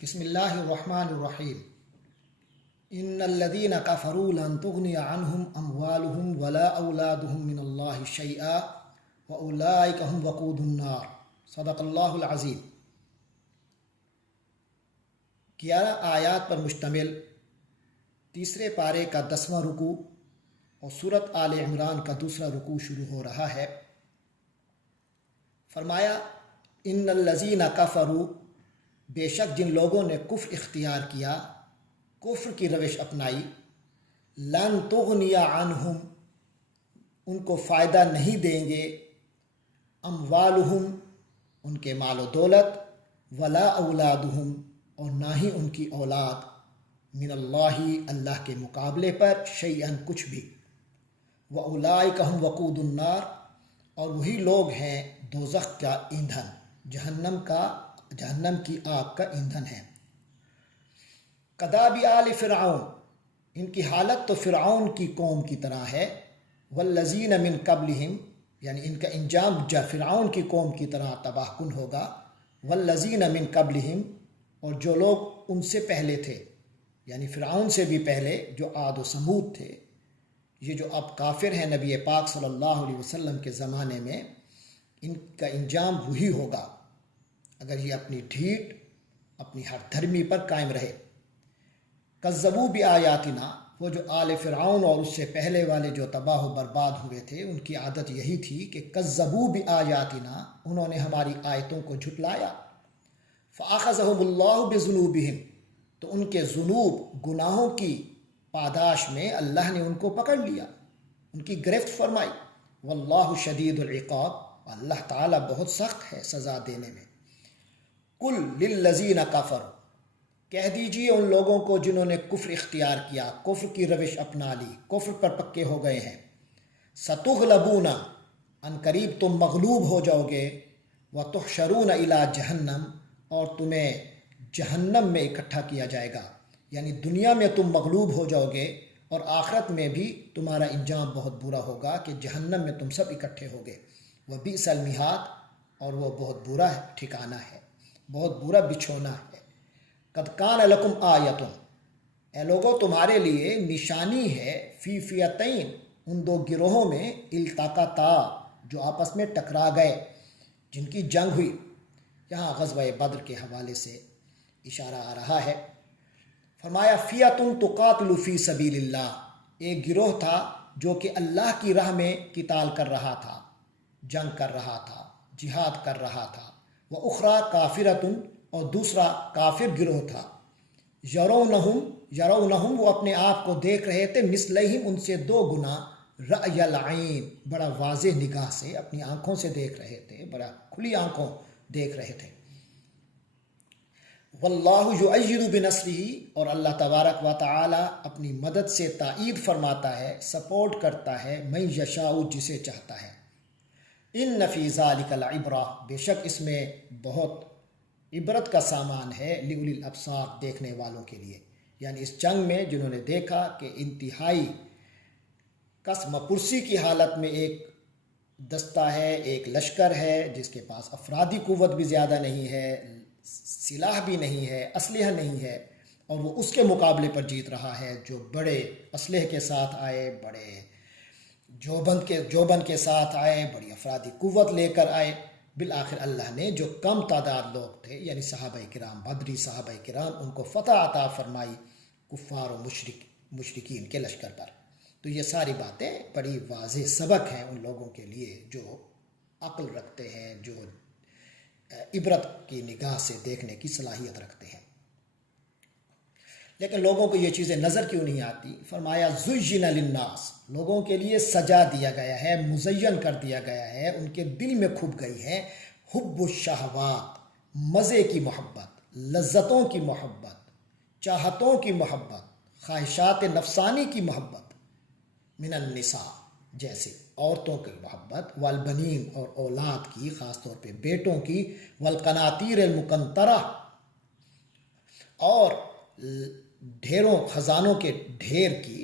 بسم اللہ الرحمن الرحیم ان الذین کفروا لن تغنی عنہم اموالہم ولا اولادہم من اللہ شیئا واولئک هم وقود النار۔ صدق اللہ العظیم۔ 11 آیات پر مشتمل تیسرے پارے کا 10واں رکوع اور سورۃ آل عمران کا دوسرا رکوع شروع ہو رہا ہے۔ فرمایا ان الذین کفروا، بے شک جن لوگوں نے کفر اختیار کیا، کفر کی روش اپنائی، لن تغنی عنہم، ان کو فائدہ نہیں دیں گے، اموالہم، ان کے مال و دولت، ولا اولادہم، اور نہ ہی ان کی اولاد، من اللہ، اللہ کے مقابلے پر، شیئن، کچھ بھی، واولئک ھم وقود النار، اور وہی لوگ ہیں دوزخ کا ایندھن، جہنم کی آگ کا ایندھن ہے۔ کداب آل فرعون، ان کی حالت تو فرعون کی قوم کی طرح ہے، والذین من قبلہم، یعنی ان کا انجام فرعون کی قوم کی طرح تباہ کن ہوگا، والذین من قبلہم، اور جو لوگ ان سے پہلے تھے، یعنی فرعون سے بھی پہلے جو عاد و سمود تھے، یہ جو اب کافر ہیں نبی پاک صلی اللہ علیہ وسلم کے زمانے میں، ان کا انجام وہی ہوگا اگر یہ اپنی ڈھیٹ، اپنی ہر دھرمی پر قائم رہے۔ کذبوا بآیاتنا، وہ جو آل فرعون اور اس سے پہلے والے جو تباہ و برباد ہوئے تھے، ان کی عادت یہی تھی کہ کذبوا بآیاتنا، انہوں نے ہماری آیتوں کو جھٹلایا۔ فأخذهم اللہ بذنوبہم، تو ان کے ذنوب، گناہوں کی پاداش میں اللہ نے ان کو پکڑ لیا، ان کی گرفت فرمائی۔ واللہ شدید العقاب، اللہ تعالیٰ بہت سخت ہے سزا دینے میں۔ قل للذین کفروا، کہہ دیجیے ان لوگوں کو جنہوں نے کفر اختیار کیا، کفر کی روش اپنا لی، کفر پر پکے ہو گئے ہیں، ستغلبون، ان قریب تم مغلوب ہو جاؤ گے، وتحشرون الی جہنم، اور تمہیں جہنم میں اکٹھا کیا جائے گا، یعنی دنیا میں تم مغلوب ہو جاؤ گے اور آخرت میں بھی تمہارا انجام بہت برا ہوگا کہ جہنم میں تم سب اکٹھے ہوگے۔ وبئس المہاد، اور وہ بہت برا ٹھکانہ ہے، بہت برا بچھونا ہے۔ قد کان لکم آیۃ، اے لوگوں تمہارے لیے نشانی ہے، فی فئتین، ان دو گروہوں میں، التقطا، جو آپس میں ٹکرا گئے، جن کی جنگ ہوئی۔ یہاں غزوہ بدر کے حوالے سے اشارہ آ رہا ہے۔ فرمایا فئۃ تقاتل فی سبیل اللہ، ایک گروہ تھا جو کہ اللہ کی راہ میں قتال کر رہا تھا، جنگ کر رہا تھا، جہاد کر رہا تھا۔ وَأُخْرَىٰ کافرۃ، اور دوسرا کافر گروہ تھا، یرونہم، وہ اپنے آپ کو دیکھ رہے تھے، مثلہم، ان سے 2 گنا، رأی العین، بڑا واضح نگاہ سے اپنی آنکھوں سے دیکھ رہے تھے، بڑا کھلی آنکھوں دیکھ رہے تھے۔ واللہ یؤید بنصرہ، اور اللہ تبارک و تعالی اپنی مدد سے تائید فرماتا ہے، سپورٹ کرتا ہے، من یشاء، جسے چاہتا ہے۔ ان فی ذلک العبرہ، بے شک اس میں بہت عبرت کا سامان ہے، لأولی الابصار، دیکھنے والوں کے لیے، یعنی اس جنگ میں جنہوں نے دیکھا کہ انتہائی قسم پرسی کی حالت میں ایک دستہ ہے، ایک لشکر ہے جس کے پاس افرادی قوت بھی زیادہ نہیں ہے، سلاح بھی نہیں ہے، اسلحہ نہیں ہے، اور وہ اس کے مقابلے پر جیت رہا ہے جو بڑے اسلحے کے ساتھ آئے، بڑے جوبن کے ساتھ آئے، بڑی افرادی قوت لے کر آئے۔ بالآخر اللہ نے جو کم تعداد لوگ تھے، یعنی صحابہ کرام، بدری صحابہ کرام، ان کو فتح عطا فرمائی کفار و مشرکین کے لشکر پر۔ تو یہ ساری باتیں بڑی واضح سبق ہیں ان لوگوں کے لیے جو عقل رکھتے ہیں، جو عبرت کی نگاہ سے دیکھنے کی صلاحیت رکھتے ہیں۔ لیکن لوگوں کو یہ چیزیں نظر کیوں نہیں آتی؟ فرمایا زُيِّنَ لِلنَّاسِ، لوگوں کے لیے سجا دیا گیا ہے، مزین کر دیا گیا ہے، ان کے دل میں کھپ گئی ہے، حب الشہوات، مزے کی محبت، لذتوں کی محبت، چاہتوں کی محبت، خواہشات نفسانی کی محبت، من النساء، جیسے عورتوں کی محبت، والبنین، اور اولاد کی، خاص طور پہ بیٹوں کی، والقناطیر المقنطرہ، اور ڈھیروں خزانوں کے ڈھیر کی،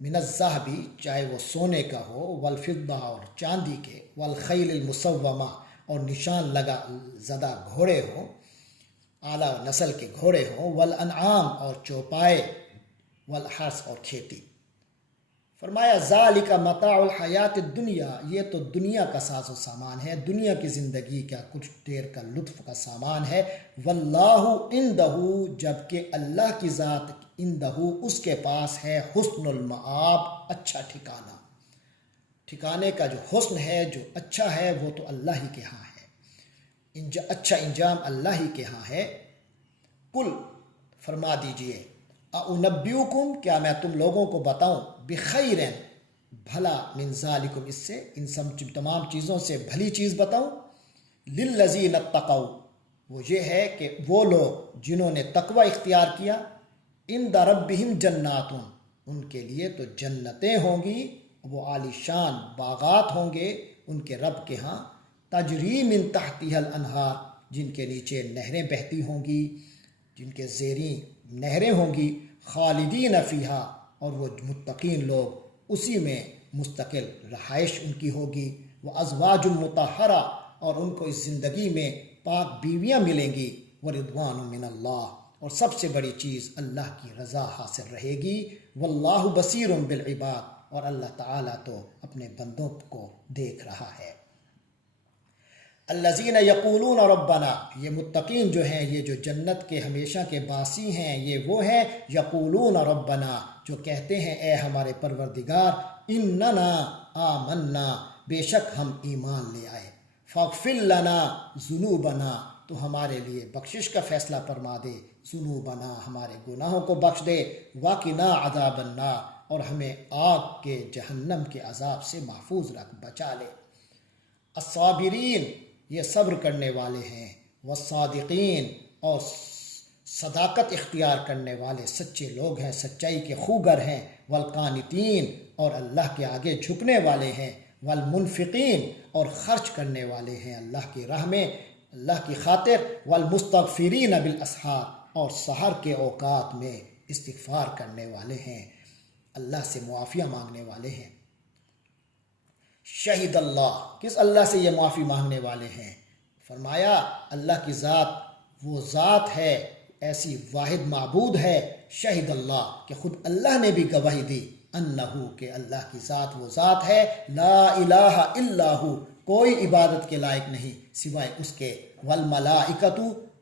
من الذہب، چاہے وہ سونے کا ہو، والفضہ، اور چاندی کے، والخیل المسومہ، اور نشان لگا زدہ گھوڑے ہوں، اعلیٰ نسل کے گھوڑے ہوں، والانعام اور چوپائے، والحرث اور کھیتی۔ فرمایا ذالک متاع الحیات الدنیا، یہ تو دنیا کا ساز و سامان ہے، دنیا کی زندگی کا کچھ دیر کا لطف کا سامان ہے۔ واللہ عندہ، جبکہ اللہ کی ذات عندہ اس کے پاس ہے حسن المآب، اچھا ٹھکانہ۔ ٹھکانے کا جو حسن ہے، جو اچھا ہے، وہ تو اللہ ہی کے ہاں ہے، اچھا انجام اللہ ہی کے ہاں ہے۔ کل فرما دیجئے، اُنبئکم، کیا میں تم لوگوں کو بتاؤں، بخیر، بھلا، من ذالکم، اس سے، ان تمام چیزوں سے بھلی چیز بتاؤں، للذین اتقوا، وہ یہ ہے کہ وہ لوگ جنہوں نے تقوی اختیار کیا، عند ربہم جنات، ان کے لیے تو جنتیں ہوں گی، وہ عالی شان باغات ہوں گے ان کے رب کے ہاں، تجری من تحتها الانہار، جن کے نیچے نہریں بہتی ہوں گی، جن کے زیریں نہریں ہوں گی، خالدین فیہا، اور وہ متقین لوگ اسی میں مستقل رہائش ان کی ہوگی، وازواج مطہرہ، اور ان کو اس زندگی میں پاک بیویاں ملیں گی، ورضوان من اللہ، اور سب سے بڑی چیز اللہ کی رضا حاصل رہے گی، واللہ بصیر بالعباد، اور اللہ تعالیٰ تو اپنے بندوں کو دیکھ رہا ہے۔ الذین یقولون ربنا، یہ متقین جو ہیں، یہ جو جنت کے ہمیشہ کے باسی ہیں، یہ وہ ہیں یقولون ربنا، جو کہتے ہیں اے ہمارے پروردگار، اننا آمنا، بے شک ہم ایمان لے آئے، فاغفر لنا ذنوبنا، تو ہمارے لیے بخشش کا فیصلہ فرما دے، ذنوبنا، ہمارے گناہوں کو بخش دے، وقنا عذاب النار، اور ہمیں آگ کے جہنم کے عذاب سے محفوظ رکھ، بچا لے۔ الصابرین، یہ صبر کرنے والے ہیں، والصادقین، اور صداقت اختیار کرنے والے سچے لوگ ہیں، سچائی کے خوگر ہیں، والقانتین، اور اللہ کے آگے جھکنے والے ہیں، والمنفقین، اور خرچ کرنے والے ہیں اللہ کی راہ میں، اللہ کی خاطر، والمستغفرین بالاسحار، اور سحر کے اوقات میں استغفار کرنے والے ہیں، اللہ سے معافیاں مانگنے والے ہیں۔ شہید اللہ، کس اللہ سے یہ معافی مانگنے والے ہیں؟ فرمایا اللہ کی ذات وہ ذات ہے، ایسی واحد معبود ہے، شہید اللہ، کہ خود اللہ نے بھی گواہی دی، انہو، کہ اللہ کی ذات وہ ذات ہے، لا الہ الا ہو، کوئی عبادت کے لائق نہیں سوائے اس کے، والملائکۃ،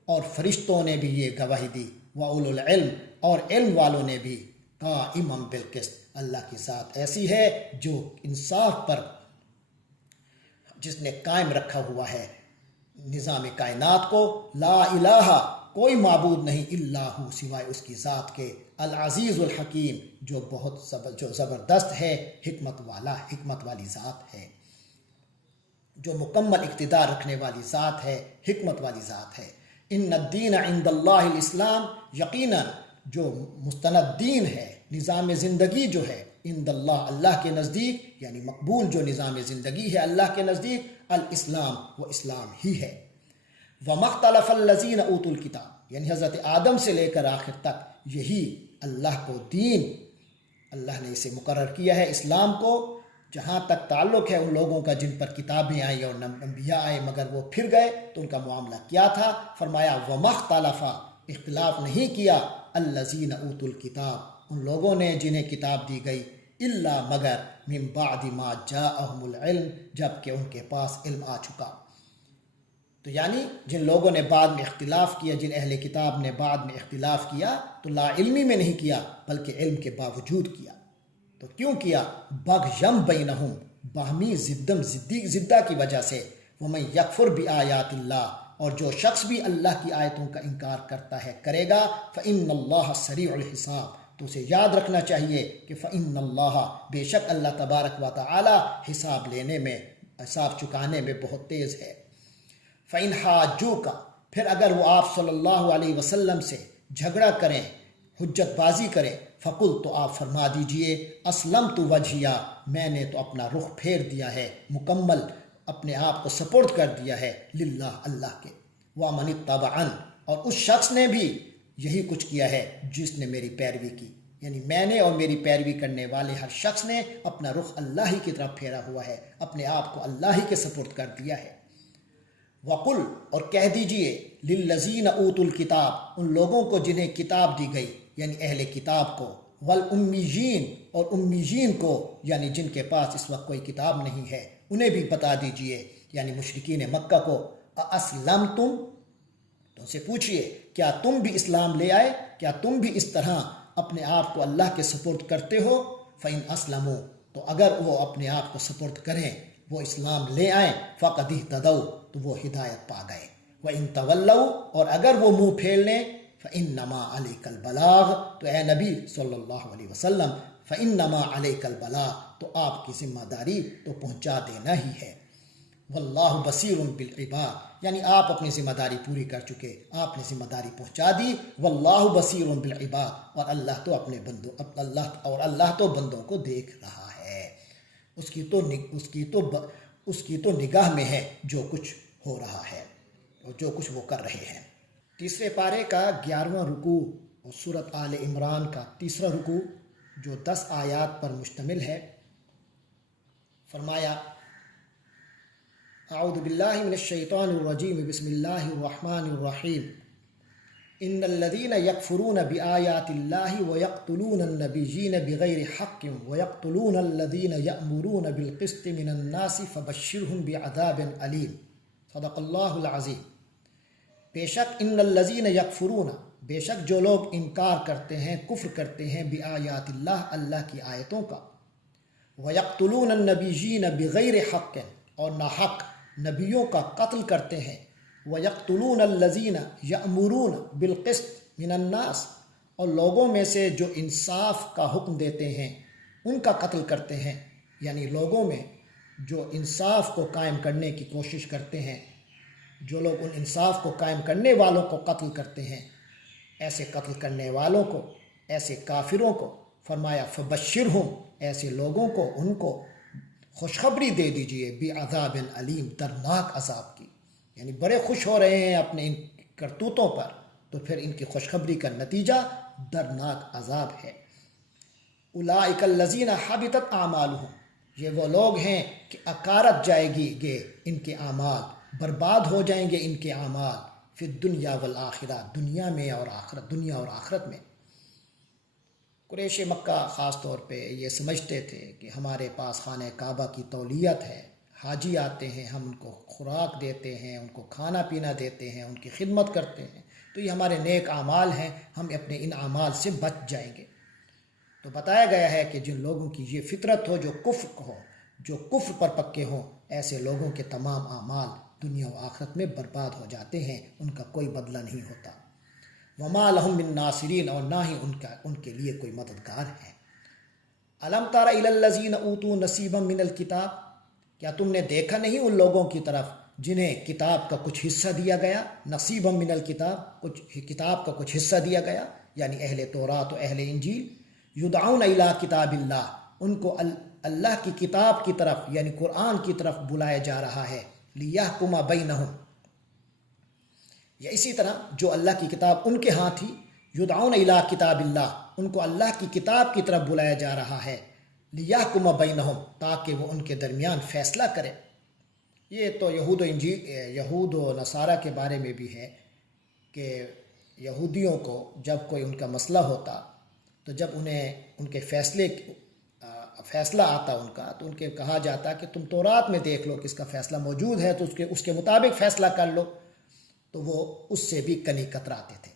اور فرشتوں نے بھی یہ گواہی دی، واولو العلم، اور علم والوں نے بھی، قائما بالقسط، اللہ کی ذات ایسی ہے جو انصاف پر، جس نے قائم رکھا ہوا ہے نظام کائنات کو، لا الہ، کوئی معبود نہیں، الا ہو، سوائے اس کی ذات کے، العزیز الحکیم، جو زبردست ہے، حکمت والی ذات ہے، جو مکمل اقتدار رکھنے والی ذات ہے، حکمت والی ذات ہے۔ ان الدین عند اللہ الاسلام، یقیناً جو مستند دین ہے، نظام زندگی جو ہے، عند اللہ، اللہ کے نزدیک، یعنی مقبول جو نظام زندگی ہے اللہ کے نزدیک، الاسلام، وہ اسلام ہی ہے۔ وَمَا اخْتَلَفَ الَّذِينَ أُوتُوا الْكِتَابَ، یعنی حضرت آدم سے لے کر آخر تک یہی اللہ کو دین، اللہ نے اسے مقرر کیا ہے اسلام کو، جہاں تک تعلق ہے ان لوگوں کا جن پر کتابیں آئیں اور انبیاء آئے مگر وہ پھر گئے، تو ان کا معاملہ کیا تھا؟ فرمایا وَمَا اخْتَلَفَ، اختلاف نہیں کیا، الَّذِينَ أُوتُوا الْكِتَابَ، ان لوگوں نے جنہیں کتاب دی گئی، الا، مگر، من بعد ما جاءہم العلم، جب کہ ان کے پاس علم آ چکا۔ تو یعنی جن لوگوں نے بعد میں اختلاف کیا، جن اہل کتاب نے بعد میں اختلاف کیا، تو لا علمی میں نہیں کیا بلکہ علم کے باوجود کیا۔ تو کیوں کیا؟ بغیم بینہم، باہمی زدہ کی وجہ سے، ومن یکفر بآیات اللہ، اور جو شخص بھی اللہ کی آیتوں کا انکار کرتا ہے، کرے گا، فإن اللہ سریع الحساب، تو اسے یاد رکھنا چاہیے کہ فإن اللہ، بے شک اللہ تبارک و تعالی، حساب لینے میں، حساب چکانے میں بہت تیز ہے۔ فإن حاجوک، پھر اگر وہ آپ صلی اللہ علیہ وسلم سے جھگڑا کریں، حجت بازی کریں، فقل، تو آپ فرما دیجئے، اسلمت وجہیا، میں نے تو اپنا رخ پھیر دیا ہے، مکمل اپنے آپ کو سپرد کر دیا ہے، للہ، اللہ کے، ومن اتبعن، اور اس شخص نے بھی یہی کچھ کیا ہے جس نے میری پیروی کی، یعنی میں نے اور میری پیروی کرنے والے ہر شخص نے اپنا رخ اللہ ہی کی طرف پھیرا ہوا ہے، اپنے آپ کو اللہ ہی کے سپرد کر دیا ہے۔ وقل، اور کہہ دیجئے، للذین اوتوا الکتاب، ان لوگوں کو جنہیں کتاب دی گئی یعنی اہل کتاب کو، والامیین اور امیین کو یعنی جن کے پاس اس وقت کوئی کتاب نہیں ہے انہیں بھی بتا دیجئے یعنی مشرکین مکہ کو، اسلمتم، تو ان سے پوچھئے کیا تم بھی اسلام لے آئے، کیا تم بھی اس طرح اپنے آپ کو اللہ کے سپرد کرتے ہو؟ فَإِنْ أَسْلَمُوا، تو اگر وہ اپنے آپ کو سپرد کریں، وہ اسلام لے آئیں، فَقَدْ اهْتَدَوْا، تو وہ ہدایت پا گئے، وَإِنْ تَوَلَّوْا، اور اگر وہ منہ پھیر لیں، فَإِنَّمَا عَلَيْكَ الْبَلَاغُ، تو اے نبی صلی اللہ علیہ وسلم، فَإِنَّمَا عَلَيْكَ الْبَلَاغُ، تو آپ کی ذمہ داری تو پہنچا دینا ہی ہے، واللہ بصیر بالعباد، یعنی آپ اپنی ذمہ داری پوری کر چکے، آپ نے ذمہ داری پہنچا دی، واللہ بصیر بالعباد، اور اللہ تو اپنے بندوں اللہ تو بندوں کو دیکھ رہا ہے، اس کی تو نگاہ میں ہے جو کچھ ہو رہا ہے اور جو کچھ وہ کر رہے ہیں۔ تیسرے پارے کا 11واں رکوع اور سورۃ آل عمران کا تیسرا رکوع جو 10 آیات پر مشتمل ہے، فرمایا اعوذ باللہ من الشیطان الرجیم بسم اللہ الرحمن الرحیم ان الذین یکفرون بآیات اللہ ویقتلون النبیین بغیر حق ویقتلون الذین یأمرون بالقسط من الناس فبشرہم بعذاب علیم، صدق اللہ العظیم۔ بے شک ان الذین یکفرون، بے شک جو لوگ انکار کرتے ہیں، کفر کرتے ہیں، بآیات اللہ، اللہ کی آیتوں کا، ویقتلون النبیین بغیر حق، اور ناحق نبیوں کا قتل کرتے ہیں، وَيَقْتُلُونَ الَّذِينَ يَأْمُرُونَ بِالْقِسْطِ مِنَ النَّاسِ، اور لوگوں میں سے جو انصاف کا حکم دیتے ہیں ان کا قتل کرتے ہیں، یعنی لوگوں میں جو انصاف کو قائم کرنے کی کوشش کرتے ہیں، جو لوگ ان انصاف کو قائم کرنے والوں کو قتل کرتے ہیں، ایسے قتل کرنے والوں کو، ایسے کافروں کو فرمایا فبشرہم، ایسے لوگوں کو، ان کو خوشخبری دے دیجئے بعذاب علیم، دردناک عذاب کی، یعنی بڑے خوش ہو رہے ہیں اپنے ان کرتوتوں پر، تو پھر ان کی خوشخبری کا نتیجہ دردناک عذاب ہے۔ اولئک الذین حبطت اعمالہم، یہ وہ لوگ ہیں کہ اکارت جائے گے ان کے اعمال، برباد ہو جائیں گے ان کے اعمال، فی الدنیا والآخرہ، دنیا اور آخرت میں۔ قریش مکہ خاص طور پہ یہ سمجھتے تھے کہ ہمارے پاس خانہ کعبہ کی تولیت ہے، حاجی آتے ہیں، ہم ان کو خوراک دیتے ہیں، ان کو کھانا پینا دیتے ہیں، ان کی خدمت کرتے ہیں، تو یہ ہمارے نیک اعمال ہیں، ہم اپنے ان اعمال سے بچ جائیں گے۔ تو بتایا گیا ہے کہ جن لوگوں کی یہ فطرت ہو، جو کفر پر پکے ہوں، ایسے لوگوں کے تمام اعمال دنیا و آخرت میں برباد ہو جاتے ہیں، ان کا کوئی بدلہ نہیں ہوتا۔ وما لهم من ناصرین، اور نہ ہی ان کے لیے کوئی مددگار ہے۔ الم تر الی الذین اوتوا نصیبا من الکتاب، کیا تم نے دیکھا نہیں ان لوگوں کی طرف جنہیں کتاب کا کچھ حصہ دیا گیا، نصیبا من الکتاب، کتاب کا کچھ حصہ دیا گیا، یعنی اہل تورات و اہل انجیل، یدعون الی کتاب اللہ، ان کو اللہ کی کتاب کی طرف یعنی قرآن کی طرف بلایا جا رہا ہے، لیحکم بینہم، یا اسی طرح جو اللہ کی کتاب ان کے ہاں تھی، یدعون الی کتاب اللہ، ان کو اللہ کی کتاب کی طرف بلایا جا رہا ہے، لیحکم بینہم، تاکہ وہ ان کے درمیان فیصلہ کرے۔ یہ تو یہود و نصارہ کے بارے میں بھی ہے کہ یہودیوں کو جب کوئی ان کا مسئلہ ہوتا تو جب انہیں ان کے فیصلہ آتا ان کا، تو ان کے کہا جاتا کہ تم تورات میں دیکھ لو کس کا فیصلہ موجود ہے، تو اس کے مطابق فیصلہ کر لو، تو وہ اس سے بھی کنی کتراتے تھے۔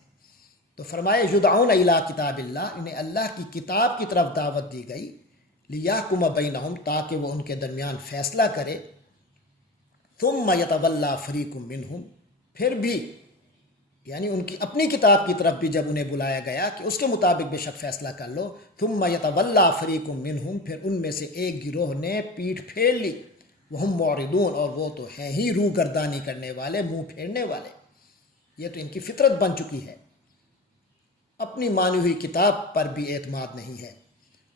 تو فرمائے یدعون الی کتاب اللہ، انہیں اللہ کی کتاب کی طرف دعوت دی گئی، لیحکم بینہم، تاکہ وہ ان کے درمیان فیصلہ کرے، ثم یتولی فریق منہم، پھر بھی یعنی ان کی اپنی کتاب کی طرف بھی جب انہیں بلایا گیا کہ اس کے مطابق بے شک فیصلہ کر لو، ثم یتولی فریق منہم، پھر ان میں سے ایک گروہ نے پیٹھ پھیر لی، وہم معرضون، اور وہ تو ہیں ہی روح گردانی کرنے والے، منہ پھیرنے والے، یہ تو ان کی فطرت بن چکی ہے، اپنی مانی ہوئی کتاب پر بھی اعتماد نہیں ہے۔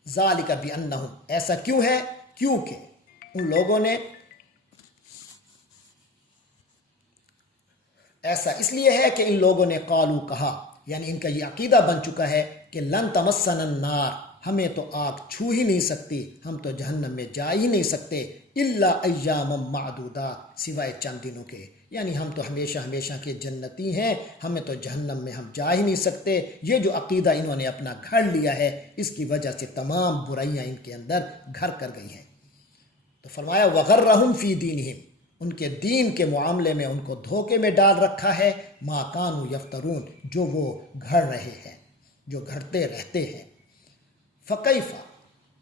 ذالک بانہم، ایسا کیوں ہے؟ کیونکہ ان لوگوں نے، ایسا اس لیے ہے کہ ان لوگوں نے قالو کہا، یعنی ان کا یہ عقیدہ بن چکا ہے کہ لن تمسنا النار، ہمیں تو آگ چھو ہی نہیں سکتی، ہم تو جہنم میں جا ہی نہیں سکتے، الا ایاما معدودات، سوائے چند دنوں کے، یعنی ہم تو ہمیشہ ہمیشہ کے جنتی ہیں، ہمیں تو جہنم میں ہم جا ہی نہیں سکتے۔ یہ جو عقیدہ انہوں نے اپنا گھڑ لیا ہے، اس کی وجہ سے تمام برائیاں ان کے اندر گھر کر گئی ہیں۔ تو فرمایا وغرہم فی دینہم، ان کے دین کے معاملے میں ان کو دھوکے میں ڈال رکھا ہے، ما کانوا یفترون، جو وہ گھڑ رہے ہیں، جو گھڑتے رہتے ہیں۔ فکیف،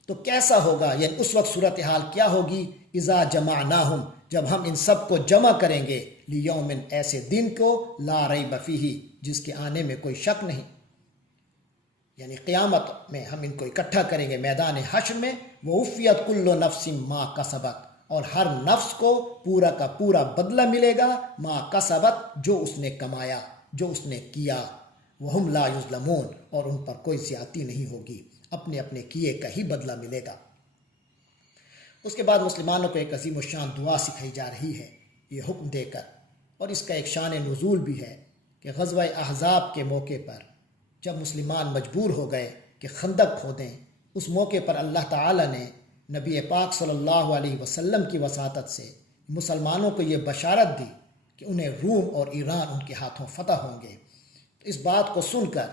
تو کیسا ہوگا، یعنی اس وقت صورتحال کیا ہوگی، اذا جمعناہم، جب ہم ان سب کو جمع کریں گے، لیوم، ایسے دن کو، لا ریب فیہ، جس کے آنے میں کوئی شک نہیں، یعنی قیامت میں ہم ان کو اکٹھا کریں گے میدان حشر میں، ووفیت کل نفس ما کسبت، اور ہر نفس کو پورا کا پورا بدلہ ملے گا، ما کسبت، جو اس نے کمایا، جو اس نے کیا، وہم لا یظلمون، اور ان پر کوئی زیادتی نہیں ہوگی، اپنے اپنے کیے کا ہی بدلہ ملے گا۔ اس کے بعد مسلمانوں کو ایک عظیم الشان دعا سکھائی جا رہی ہے یہ حکم دے کر، اور اس کا ایک شان نزول بھی ہے کہ غزوہ احزاب کے موقع پر جب مسلمان مجبور ہو گئے کہ خندق کھودیں، اس موقع پر اللہ تعالی نے نبی پاک صلی اللہ علیہ وسلم کی وساطت سے مسلمانوں کو یہ بشارت دی کہ انہیں روم اور ایران ان کے ہاتھوں فتح ہوں گے۔ اس بات کو سن کر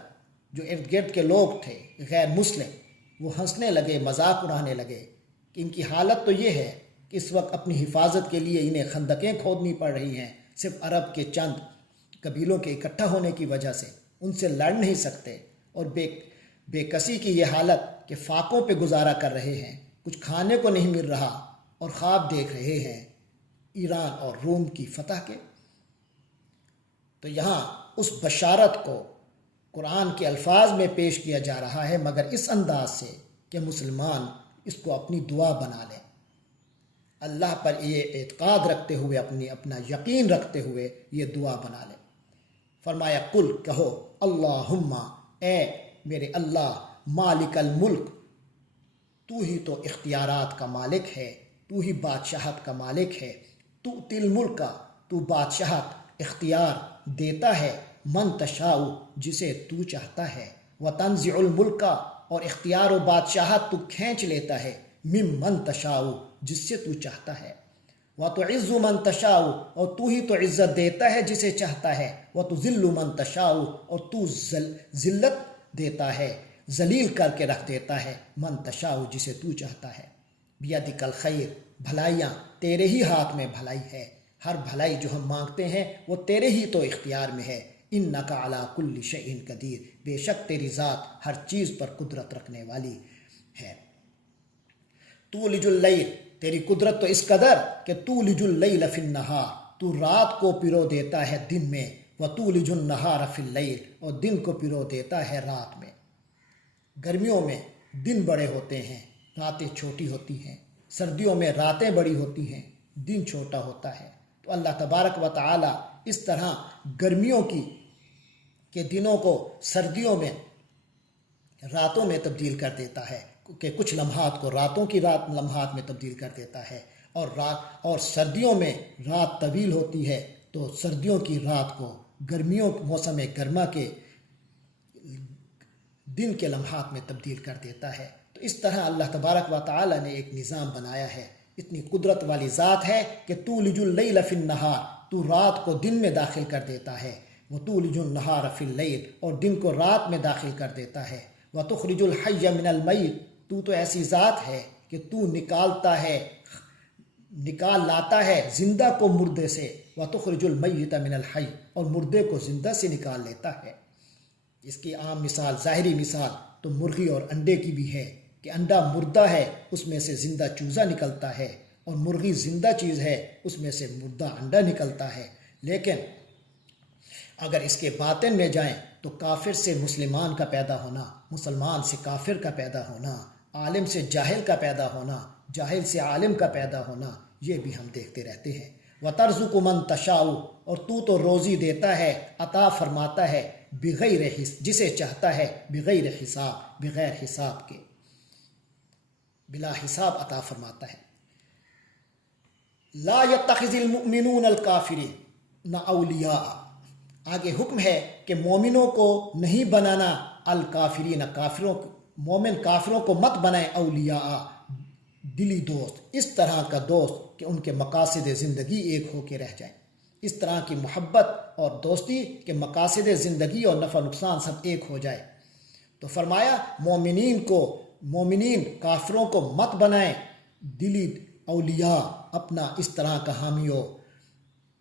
جو ارد گرد کے لوگ تھے غیر مسلم، وہ ہنسنے لگے، مذاق اڑانے لگے کہ ان کی حالت تو یہ ہے کہ اس وقت اپنی حفاظت کے لیے انہیں خندقیں کھودنی پڑ رہی ہیں، صرف عرب کے چند قبیلوں کے اکٹھا ہونے کی وجہ سے ان سے لڑ نہیں سکتے، اور بے کسی کی یہ حالت کہ فاقوں پہ گزارا کر رہے ہیں، کچھ کھانے کو نہیں مل رہا، اور خواب دیکھ رہے ہیں ایران اور روم کی فتح کے۔ تو یہاں اس بشارت کو قرآن کے الفاظ میں پیش کیا جا رہا ہے، مگر اس انداز سے کہ مسلمان اس کو اپنی دعا بنا لیں، اللہ پر یہ اعتقاد رکھتے ہوئے، اپنا یقین رکھتے ہوئے یہ دعا بنا لیں۔ فرمایا قل، کہو، اللہم، اے میرے اللہ، مالک الملک، تو ہی تو اختیارات کا مالک ہے، تو ہی بادشاہت کا مالک ہے، تؤتی الملک، تو بادشاہت اختیار دیتا ہے، من تشاء، جسے تو چاہتا ہے، وتنزع الملک، اور اختیار و بادشاہت تو کھینچ لیتا ہے، ممن تشاء، جس سے تو چاہتا ہے، وتعز من تشاء، اور تو ہی تو عزت دیتا ہے جسے چاہتا ہے، وتذل من تشاء، اور تو ذلت دیتا ہے، ذلیل کر کے رکھ دیتا ہے، من تشاء، جسے تو چاہتا ہے، بیدک الخیر، بھلائیاں تیرے ہی ہاتھ میں بھلائی ہے، ہر بھلائی جو ہم مانگتے ہیں وہ تیرے ہی تو اختیار میں ہے، انک علی کل شیء قدیر، بے شک تیری ذات ہر چیز پر قدرت رکھنے والی ہے۔ تولج اللیل، تیری قدرت تو اس قدر کہ تولج اللیل فی النہار، تو رات کو پرو دیتا ہے دن میں، وتولج النہار فی اللیل، اور دن کو پرو دیتا ہے رات میں۔ گرمیوں میں دن بڑے ہوتے ہیں، راتیں چھوٹی ہوتی ہیں، سردیوں میں راتیں بڑی ہوتی ہیں، دن چھوٹا ہوتا ہے۔ تو اللہ تبارک و تعالی اس طرح گرمیوں کے دنوں کو سردیوں میں راتوں میں تبدیل کر دیتا ہے، کہ کچھ لمحات کو راتوں کی لمحات میں تبدیل کر دیتا ہے، اور سردیوں میں رات طویل ہوتی ہے تو سردیوں کی رات کو گرمیوں موسم گرما کے دن کے لمحات میں تبدیل کر دیتا ہے۔ تو اس طرح اللہ تبارک و تعالی نے ایک نظام بنایا ہے، اتنی قدرت والی ذات ہے کہ تولج اللیل فی النہار، تو رات کو دن میں داخل کر دیتا ہے، وتولج النہار فی اللیل، اور دن کو رات میں داخل کر دیتا ہے، وتخرج الحی من المیت، تو ایسی ذات ہے کہ تو نکال لاتا ہے زندہ کو مردے سے، وتخرج المیت من الحی، اور مردے کو زندہ سے نکال لیتا ہے۔ اس کی عام مثال، ظاہری مثال تو مرغی اور انڈے کی بھی ہے کہ انڈا مردہ ہے، اس میں سے زندہ چوزا نکلتا ہے، اور مرغی زندہ چیز ہے، اس میں سے مردہ انڈا نکلتا ہے۔ لیکن اگر اس کے باطن میں جائیں تو کافر سے مسلمان کا پیدا ہونا، مسلمان سے کافر کا پیدا ہونا، عالم سے جاہل کا پیدا ہونا، جاہل سے عالم کا پیدا ہونا، یہ بھی ہم دیکھتے رہتے ہیں۔ وَتَرْزُقُ مَن تَشَاءُ، اور تو روزی دیتا ہے، عطا فرماتا ہے، بغیر جسے چاہتا ہے، بغیر حساب، بغیر حساب کے، بلا حساب عطا فرماتا ہے۔ لا يتخذ المؤمنون الکافرین اولیاء، آگے حکم ہے کہ مومنوں کو نہیں بنانا، الکافرین، مومن کافروں کو مت بنائیں، اولیاء، دلی دوست، اس طرح کا دوست کہ ان کے مقاصد زندگی ایک ہو کے رہ جائیں، اس طرح کی محبت اور دوستی کہ مقاصد زندگی اور نفع نقصان سب ایک ہو جائے۔ تو فرمایا مومنین کافروں کو مت بنائیں دلی اولیاء اپنا اس طرح کا حامی و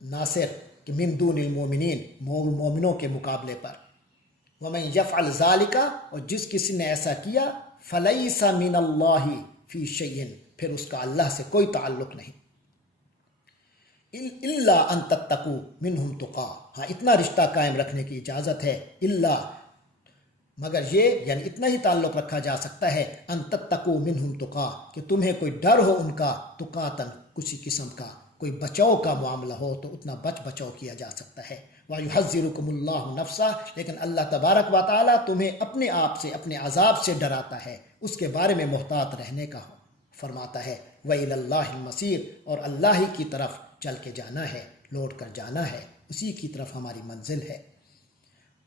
ناصر کہ من دون المومنین مومنوں کے مقابلے پر۔ ومن یفعل ذالک، اور جس کسی نے ایسا کیا، فلیس من اللہ فی شیء، پھر اس کا اللہ سے کوئی تعلق نہیں۔ الا ان تتقوا منہم تقا، ہاں اتنا رشتہ قائم رکھنے کی اجازت ہے، الا مگر یہ، یعنی اتنا ہی تعلق رکھا جا سکتا ہے، ان تتقوا منہم تقا، کہ تمہیں کوئی ڈر ہو ان کا، تقاتن کسی قسم کا، کوئی بچاؤ کا معاملہ ہو تو اتنا بچاؤ کیا جا سکتا ہے۔ وَيُحَذِّرُكُمُ اللَّهُ نَفْسَهُ، لیکن اللہ تبارک و تعالیٰ تمہیں اپنے آپ سے، اپنے عذاب سے ڈراتا ہے، اس کے بارے میں محتاط رہنے کا فرماتا ہے۔ وَإِلَى اللَّهِ الْمَصِيرُ، اور اللہ ہی کی طرف چل کے جانا ہے، لوٹ کر جانا ہے، اسی کی طرف ہماری منزل ہے۔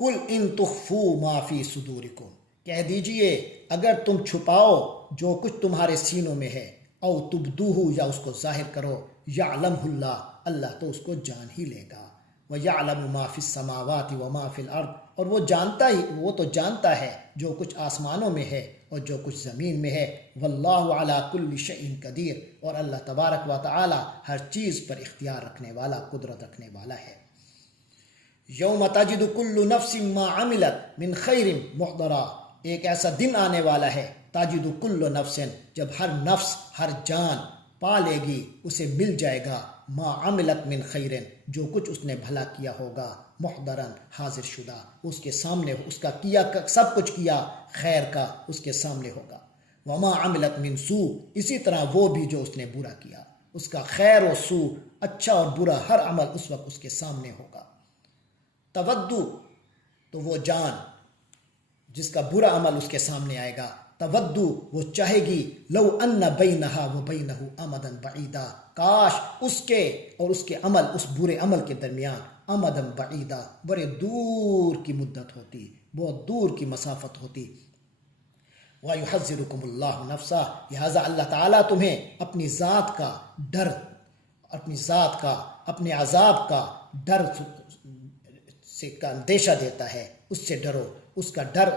قُلْ إِن تُخْفُوا مَا فِي صُدُورِكُمْ، کہہ دیجئے اگر تم چھپاؤ جو کچھ تمہارے سینوں میں ہے، او تبدوہ، یا اس کو ظاہر کرو، یعلمہ اللہ، اللہ تو اس کو جان ہی لے گا۔ وَيَعْلَمُ مَا فِي السَّمَاوَاتِ وَمَا فِي الْأَرْضِ، اور وہ تو جانتا ہے جو کچھ آسمانوں میں ہے اور جو کچھ زمین میں ہے۔ وَاللَّهُ عَلَى كُلِّ شَيْءٍ قدیر، اور اللہ تبارک و تعالی ہر چیز پر اختیار رکھنے والا، قدرت رکھنے والا ہے۔ یوم تجد کل نفس ما عملت من خیر محضرا، ایک ایسا دن آنے والا ہے، تجد کل نفس، جب ہر نفس، ہر جان پا لے گی، اسے مل جائے گا، ما عملت من خیر، جو کچھ اس نے بھلا کیا ہوگا، محضرن، حاضر شدہ، اس کے سامنے، اس کا کیا سب کچھ کیا خیر کا اس کے سامنے ہوگا۔ وما عملت من سوء، اسی طرح وہ بھی جو اس نے برا کیا، اس کا خیر و سوء، اچھا اور برا، ہر عمل اس وقت اس کے سامنے ہوگا۔ تودو، تو وہ جان جس کا برا عمل اس کے سامنے آئے گا، تودو، وہ چاہے گی، لو ان بینہا و بینہ امدا بعیدا، کاش اس کے اور اس کے عمل، اس برے عمل کے درمیان، امدا بعیدا، بڑے دور کی مدت ہوتی، بہت دور کی مسافت ہوتی۔ وَيُحَذِّرُكُمُ اللَّهُ نَفْسَهُ، لہٰذا اللہ تعالیٰ تمہیں اپنی ذات کا ڈر، اپنی ذات کا، اپنے عذاب کا ڈر سے کا اندیشہ دیتا ہے، اس سے ڈرو، اس کا ڈر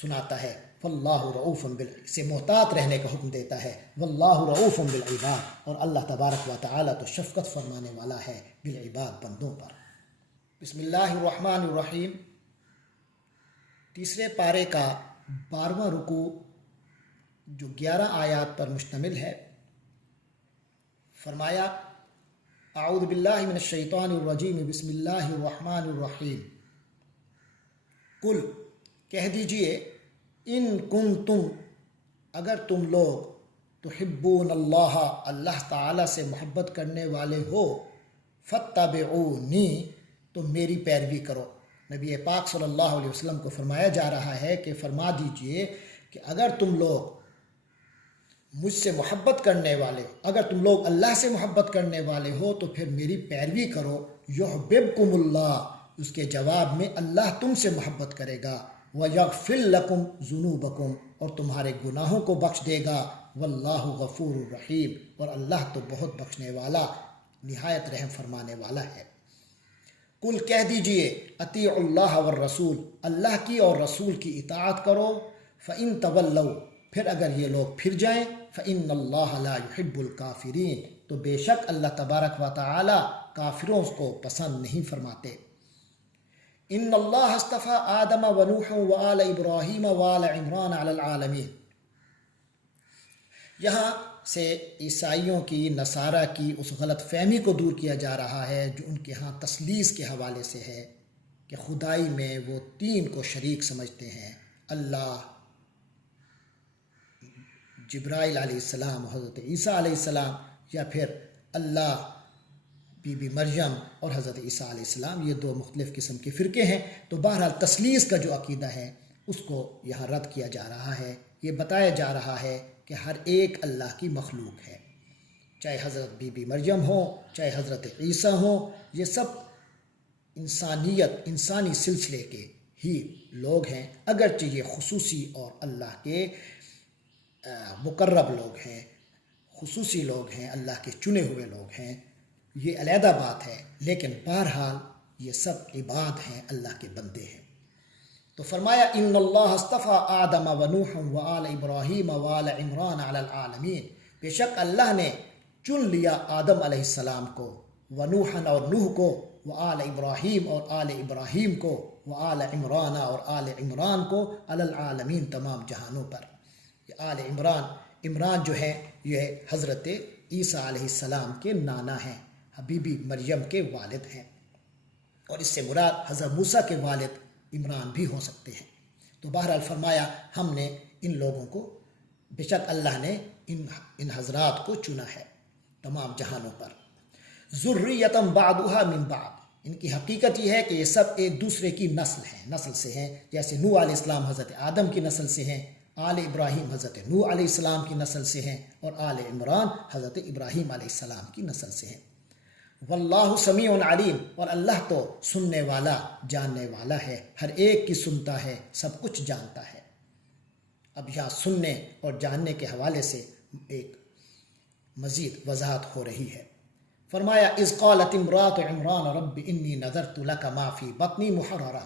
سناتا ہے۔ فاللہ رؤوف سے محتاط رہنے کا حکم دیتا ہے۔ واللہ رؤوف بالعباد، اور اللہ تبارک و تعالیٰ تو شفقت فرمانے والا ہے بالعباد، بندوں پر۔ بسم اللہ الرحمن الرحیم، تیسرے پارے کا 12واں رکوع جو 11 آیات پر مشتمل ہے، فرمایا اعوذ باللہ من الشیطان الرجیم، بسم اللہ الرحمن الرحیم۔ قل، کہہ دیجئے، ان کنتم، اگر تم لوگ، تحبون اللہ، اللہ تعالیٰ سے محبت کرنے والے ہو، فاتبعونی، تم میری پیروی کرو۔ نبی پاک صلی اللہ علیہ وسلم کو فرمایا جا رہا ہے کہ فرما دیجئے کہ اگر تم لوگ مجھ سے محبت کرنے والے، اگر تم لوگ اللہ سے محبت کرنے والے ہو تو پھر میری پیروی کرو۔ یحببکم اللہ، اس کے جواب میں اللہ تم سے محبت کرے گا۔ ویغفر لکم ذنوبکم، اور تمہارے گناہوں کو بخش دے گا۔ واللہ غفور الرحیم، اور اللہ تو بہت بخشنے والا، نہایت رحم فرمانے والا ہے۔ قل، کہہ دیجئے، اطیعوا اللہ والرسول، اللہ کی اور رسول کی اطاعت کرو۔ فإن تولوا، پھر اگر یہ لوگ پھر جائیں، فإن اللہ لا يحب الکافرین، تو بے شک اللہ تبارک و تعالی کافروں کو پسند نہیں فرماتے۔ ان اللہ اصطفى آدم ونوح وآل ابراہیم وآل عمران علی العالمین، یہاں سے عیسائیوں کی، نصارہ کی اس غلط فہمی کو دور کیا جا رہا ہے جو ان کے ہاں تثلیث کے حوالے سے ہے کہ خدائی میں وہ 3 کو شریک سمجھتے ہیں، اللہ، جبرائیل علیہ السلام، حضرت عیسیٰ علیہ السلام، یا پھر اللہ، بی بی مریم اور حضرت عیسیٰ علیہ السلام۔ یہ 2 مختلف قسم کے فرقے ہیں۔ تو بہرحال تثلیث کا جو عقیدہ ہے اس کو یہاں رد کیا جا رہا ہے۔ یہ بتایا جا رہا ہے کہ ہر ایک اللہ کی مخلوق ہے، چاہے حضرت بی بی مریم ہو، چاہے حضرت عیسیٰ ہوں، یہ سب انسانیت، انسانی سلسلے کے ہی لوگ ہیں، اگرچہ یہ خصوصی اور اللہ کے مقرب لوگ ہیں، خصوصی لوگ ہیں، اللہ کے چنے ہوئے لوگ ہیں، یہ علیحدہ بات ہے، لیکن بہرحال یہ سب عباد ہیں، اللہ کے بندے ہیں۔ تو فرمایا ان اللہ اصطفیٰ آدم و نوح و آل ابراہیم و آل عمران علی العالمین، بے شک اللہ نے چن لیا آدم علیہ السلام کو، و نوحً اور نوح کو، و آل ابراہیم اور آل ابراہیم کو، و آل عمران اور آل عمران کو، علی العالمین تمام جہانوں پر۔ یہ آل عمران، عمران جو ہے یہ حضرت عیسیٰ علیہ السلام کے نانا ہیں، بی بی مریم کے والد ہیں، اور اس سے مراد حضرت موسیٰ کے والد عمران بھی ہو سکتے ہیں۔ تو بہرحال فرمایا ہم نے ان لوگوں کو، بے شک اللہ نے ان حضرات کو چنا ہے تمام جہانوں پر۔ ذریۃ بعضھا من بعض، ان کی حقیقت یہ ہے کہ یہ سب ایک دوسرے کی نسل ہیں، نسل سے ہیں، جیسے نوح علیہ السلام حضرت آدم کی نسل سے ہیں، آل ابراہیم حضرت نوح علیہ السلام کی نسل سے ہیں، اور آل عمران حضرت ابراہیم علیہ السلام کی نسل سے ہیں۔ واللہ سمیع علیم، اور اللہ تو سننے والا جاننے والا ہے، ہر ایک کی سنتا ہے، سب کچھ جانتا ہے۔ اب یہاں سننے اور جاننے کے حوالے سے ایک مزید وضاحت ہو رہی ہے۔ فرمایا اذ قالت امرأۃ عمران رب انی نذرت لک ما فی بطنی محررا،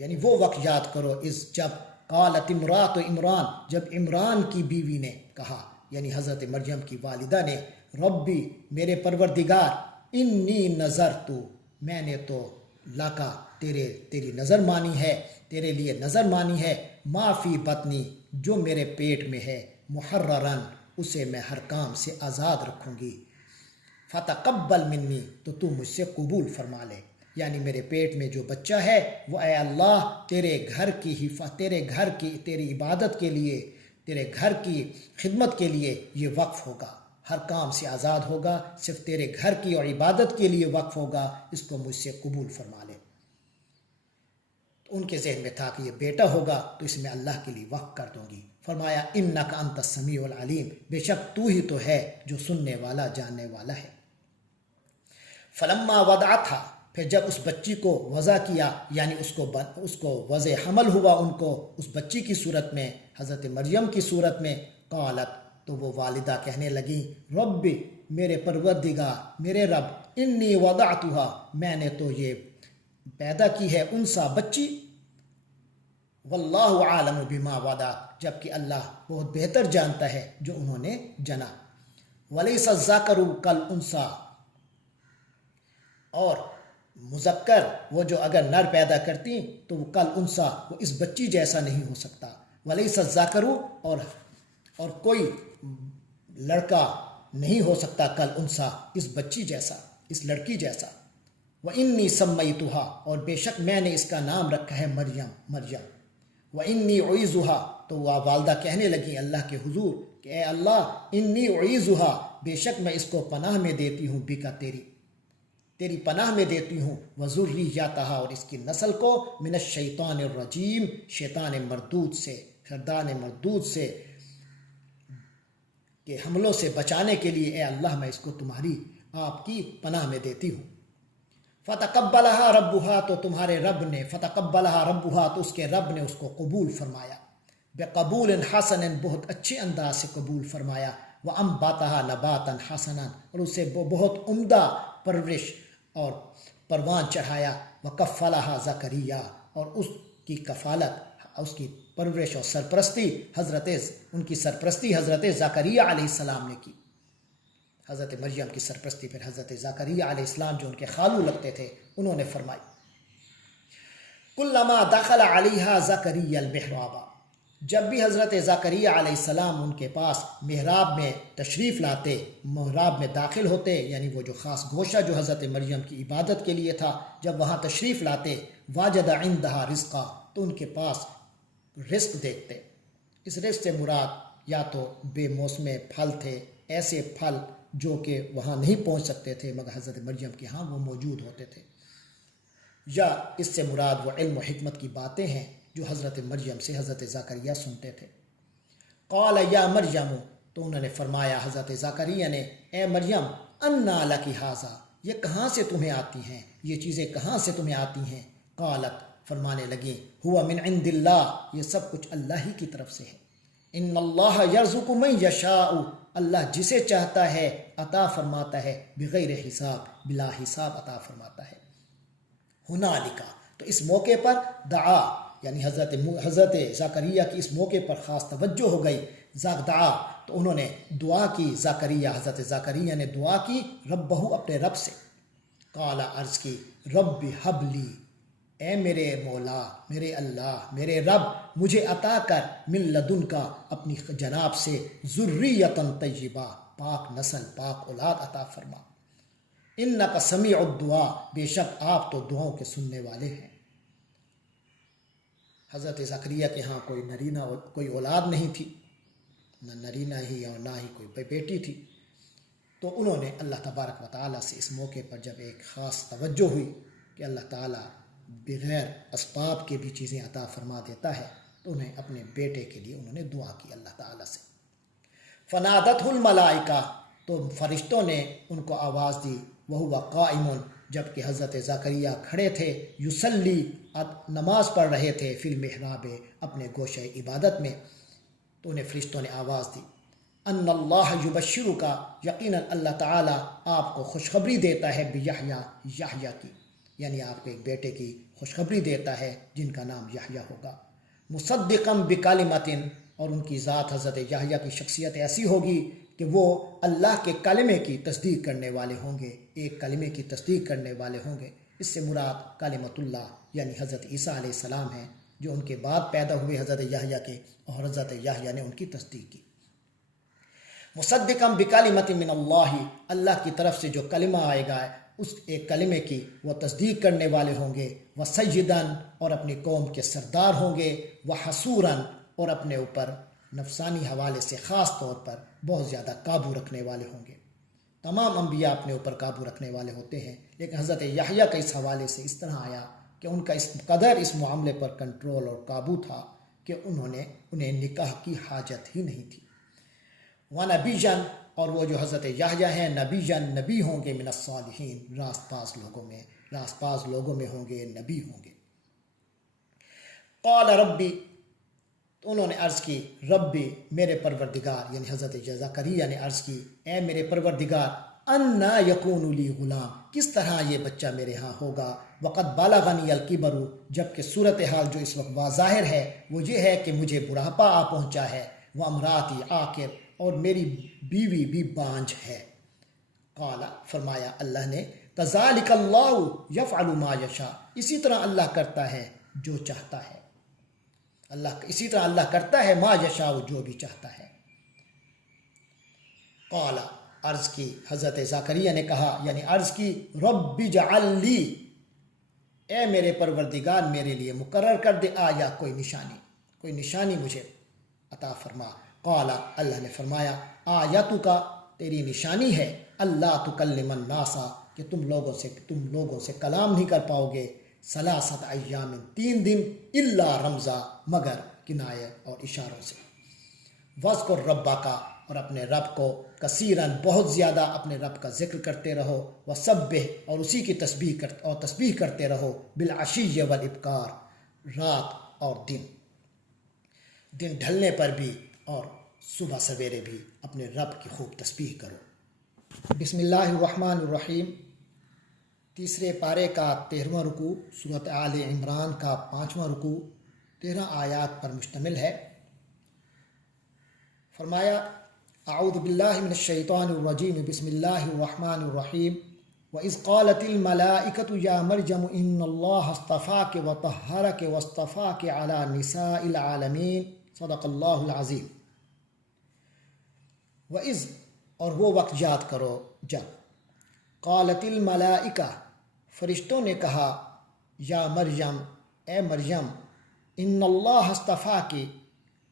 یعنی وہ وقت یاد کرو جب قالت امرأۃ عمران، جب عمران کی بیوی نے کہا، یعنی حضرت مریم کی والدہ نے، ربی میرے پروردگار، انی نذرت، میں نے تو لکا تیری نظر مانی ہے، تیرے لیے نظر مانی ہے، ما فی بطنی جو میرے پیٹ میں ہے، محررن اسے میں ہر کام سے آزاد رکھوں گی، فتقبل منی تو مجھ سے قبول فرما لے، یعنی میرے پیٹ میں جو بچہ ہے وہ اے اللہ تیرے گھر کی تیری عبادت کے لیے، تیرے گھر کی خدمت کے لیے یہ وقف ہوگا، ہر کام سے آزاد ہوگا، صرف تیرے گھر کی اور عبادت کے لیے وقف ہوگا، اس کو مجھ سے قبول فرما لے۔ تو ان کے ذہن میں تھا کہ یہ بیٹا ہوگا تو اس میں اللہ کے لیے وقف کر دوں گی۔ فرمایا انک انت السمیع العلیم، بے شک تو ہی تو ہے جو سننے والا جاننے والا ہے۔ فلما وضعتھا، پھر جب اس بچی کو وضع کیا، یعنی اس کو وضع حمل ہوا، ان کو اس بچی کی صورت میں، حضرت مریم کی صورت میں، قالت تو وہ والدہ کہنے لگی، رب میرے پروردگار، میرے رب، انی وضعتھا میں نے تو یہ پیدا کی ہے انثی بچی، واللہ عالم بما وضع جبکہ اللہ بہت بہتر جانتا ہے جو انہوں نے جنا، ولیس الذکر کالانثی اور مذکر وہ جو اگر نر پیدا کرتی تو وہ کالانثی وہ اس بچی جیسا نہیں ہو سکتا، ولیس الذکر اور کوئی لڑکا نہیں ہو سکتا کالانثی اس بچی جیسا، اس لڑکی جیسا، وانی سمیتھا اور بے شک میں نے اس کا نام رکھا ہے مریم، وانی اعیذھا تو وہ والدہ کہنے لگی اللہ کے حضور کہ اے اللہ انی اعیذھا بے شک میں اس کو پناہ میں دیتی ہوں، بکا تیری پناہ میں دیتی ہوں، وذریتھا اور اس کی نسل کو، من الشیطان الرجیم شیطان مردود سے، شیطان مردود سے کے حملوں سے بچانے کے لیے اے اللہ میں اس کو تمہاری آپ کی پناہ میں دیتی ہوں۔ فتقبلها ربها تو تمہارے رب نے، فتقبلها ربها تو اس کے رب نے اس کو قبول فرمایا، بقبول حسن بہت اچھے انداز سے قبول فرمایا، وانبتها نباتا حسنا اور اسے بہت عمدہ پرورش اور پروان چڑھایا، وکفلها زکریا اور اس کی کفالت، اس کی پرورش اور سرپرستی ان کی سرپرستی حضرت زکریا علیہ السلام نے کی، حضرت مریم کی سرپرستی پھر حضرت زکریا علیہ السلام جو ان کے خالو لگتے تھے انہوں نے فرمائی۔ کلما دخل علیہا زکریا المحراب، جب بھی حضرت زکریا علیہ السلام ان کے پاس محراب میں تشریف لاتے، محراب میں داخل ہوتے، یعنی وہ جو خاص گوشہ جو حضرت مریم کی عبادت کے لیے تھا، جب وہاں تشریف لاتے، واجد عندہا رزقا تو ان کے پاس رزق دیکھتے۔ اس رزق سے مراد یا تو بے موسم پھل تھے، ایسے پھل جو کہ وہاں نہیں پہنچ سکتے تھے مگر حضرت مریم کے ہاں وہ موجود ہوتے تھے، یا اس سے مراد وہ علم و حکمت کی باتیں ہیں جو حضرت مریم سے حضرت زکریا سنتے تھے۔ قال یا مریم تو انہوں نے فرمایا حضرت زکریا نے، اے مریم، انا لکی ھذا یہ کہاں سے تمہیں آتی ہیں، یہ چیزیں کہاں سے تمہیں آتی ہیں؟ قالت فرمانے لگی، ہوا من عند اللہ یہ سب کچھ اللہ ہی کی طرف سے ہے، ان اللہ یرزق من یشاء، اللہ جسے چاہتا ہے عطا فرماتا ہے، بغیر حساب، بلا حساب عطا فرماتا ہے۔ ہنالک، تو اس موقع پر دعا، یعنی حضرت زکریا کی اس موقع پر خاص توجہ ہو گئی۔ دعا، تو انہوں نے دعا کی، حضرت زکریا نے دعا کی ربہ، اپنے رب سے۔ قال، عرض کی، رب حبلی، اے میرے مولا، میرے اللہ، میرے رب، مجھے عطا کر من لدن کا، اپنی جناب سے، ذریۃ طیبہ، پاک نسل، پاک اولاد عطا فرما۔ انک سمیع الدعا، بے شک آپ تو دعاؤں کے سننے والے ہیں۔ حضرت زکریا کے ہاں کوئی نرینہ، کوئی اولاد نہیں تھی، نہ نرینہ ہی اور نہ ہی کوئی بیٹی تھی، تو انہوں نے اللہ تبارک و تعالیٰ سے اس موقع پر جب ایک خاص توجہ ہوئی کہ اللہ تعالیٰ بغیر اسباب کے بھی چیزیں عطا فرما دیتا ہے، تو انہیں اپنے بیٹے کے لیے انہوں نے دعا کی اللہ تعالیٰ سے۔ فنادتہ الملائکہ، تو فرشتوں نے ان کو آواز دی، وہو قائم، جب کہ حضرت زکریا کھڑے تھے، یصلی، نماز پڑھ رہے تھے، فی المحراب، اپنے گوشہ عبادت میں، تو انہیں فرشتوں نے آواز دی، ان اللہ یبشرک، یقیناً اللہ تعالیٰ آپ کو خوشخبری دیتا ہے، بیحییٰ، یحییٰ کی، یعنی آپ کو ایک بیٹے کی خوشخبری دیتا ہے جن کا نام یحییٰ ہوگا، مصدقا بکلمۃ، اور ان کی ذات حضرت یحییٰ کی شخصیت ایسی ہوگی کہ وہ اللہ کے کلمے کی تصدیق کرنے والے ہوں گے، ایک کلمے کی تصدیق کرنے والے ہوں گے۔ اس سے مراد کلمۃ اللہ یعنی حضرت عیسیٰ علیہ السلام ہیں، جو ان کے بعد پیدا ہوئے حضرت یحییٰ کے، اور حضرت یحییٰ نے ان کی تصدیق کی۔ مصدقا بکلمۃ من اللہ، اللہ کی طرف سے جو کلمہ آئے گا، اس ایک کلمے کی وہ تصدیق کرنے والے ہوں گے، وسیداً، اور اپنی قوم کے سردار ہوں گے، وحصوراً، اور اپنے اوپر نفسانی حوالے سے خاص طور پر بہت زیادہ قابو رکھنے والے ہوں گے۔ تمام انبیاء اپنے اوپر قابو رکھنے والے ہوتے ہیں، لیکن حضرت یحییٰ کا اس حوالے سے اس طرح آیا کہ ان کا اس قدر اس معاملے پر کنٹرول اور قابو تھا کہ انہیں نکاح کی حاجت ہی نہیں تھی۔ وَنَبِيًّا، اور وہ جو حضرت یحییٰ ہیں، نبی ہوں گے، من الصالحین، راست باز لوگوں میں ہوں گے، نبی ہوں گے۔ قال ربی، تو انہوں نے عرض کی، ربی، میرے پروردگار، یعنی حضرت زکریا نے عرض کی، اے میرے پروردگار، انا یکون لی غلام، کس طرح یہ بچہ میرے ہاں ہوگا، وقد بلغنی الکبر، جبکہ صورتحال جو اس وقت واظاہر ہے وہ یہ ہے کہ مجھے بڑھاپا آ پہنچا ہے، وامراتی عاقر، اور میری بیوی بھی بانجھ ہے۔ قال، فرمایا اللہ نے، کذالک اللہ یفعل ما یشاء، اسی طرح اللہ کرتا ہے جو چاہتا ہے، اسی طرح اللہ کرتا ہے، ما یشاء، جو بھی چاہتا ہے۔ قال، عرض کی، حضرت زکریا نے کہا، یعنی عرض کی، رب اجعل لی، اے میرے پروردگار میرے لیے مقرر کر دے، آیا، کوئی نشانی مجھے عطا فرما۔ قال، اللہ نے فرمایا، آیتک، تیری نشانی ہے، اللہ تکلم الناس، کہ تم لوگوں سے کلام نہیں کر پاؤ گے، ثلاثۃ ایام، 3 دن، الا رمزا، مگر کنایہ اور اشاروں سے۔ واذکر ربک، اور اپنے رب کو، کثیراً، بہت زیادہ اپنے رب کا ذکر کرتے رہو، وسبح، اور اسی کی تسبیح کرتے رہو، بالعشی والابکار، رات اور دن ڈھلنے پر بھی اور صبح سویرے بھی اپنے رب کی خوب تسبیح کرو۔ بسم اللہ الرحمن الرحیم، تیسرے پارے کا 13واں رکوع، سورۃ آل عمران کا 5واں رکوع، 13 آیات پر مشتمل ہے۔ فرمایا، اعوذ باللہ من الشیطان الرجیم، بسم اللہ الرحمن الرحیم، وَإِذْ قَالَتِ الْمَلَائِكَةُ يَا مَرْيَمُ إِنَّ اللَّهَ اصْطَفَاكِ وَطَهَّرَكِ وَاصْطَفَاكِ عَلَى نِسَاءِ الْعَالَمِينَ، صدق اللہ العظیم۔ وَإِذْ، اور وہ وقت یاد کرو جب، قالت الملائکہ، فرشتوں نے کہا، یا مریم، اے مریم، ان اللہ اصطفاکی،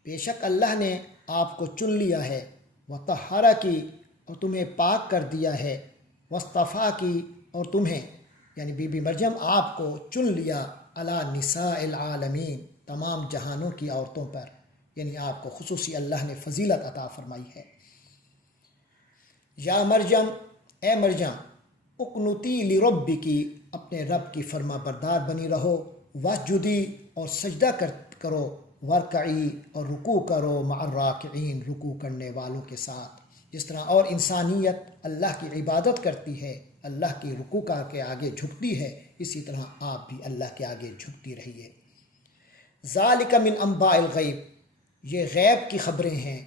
بے شک اللہ نے آپ کو چن لیا ہے، وطہرکی، اور تمہیں پاک کر دیا ہے، واصطفاکی، اور تمہیں یعنی بی بی مریم آپ کو چن لیا، علی نساء العالمین، تمام جہانوں کی عورتوں پر، یعنی آپ کو خصوصی اللہ نے فضیلت عطا فرمائی ہے۔ یا مریم، اے مریم، اقنتی لربکی، اپنے رب کی فرما بردار بنی رہو، واسجدی، اور سجدہ کرو، ورکعی اور رکوع کرو مع الراکعین رکوع کرنے والوں کے ساتھ. جس طرح اور انسانیت اللہ کی عبادت کرتی ہے، اللہ کی رکوع کر کے آگے جھکتی ہے، اسی طرح آپ بھی اللہ کے آگے جھکتی رہیے. ذالک من انباء الغیب، یہ غیب کی خبریں ہیں،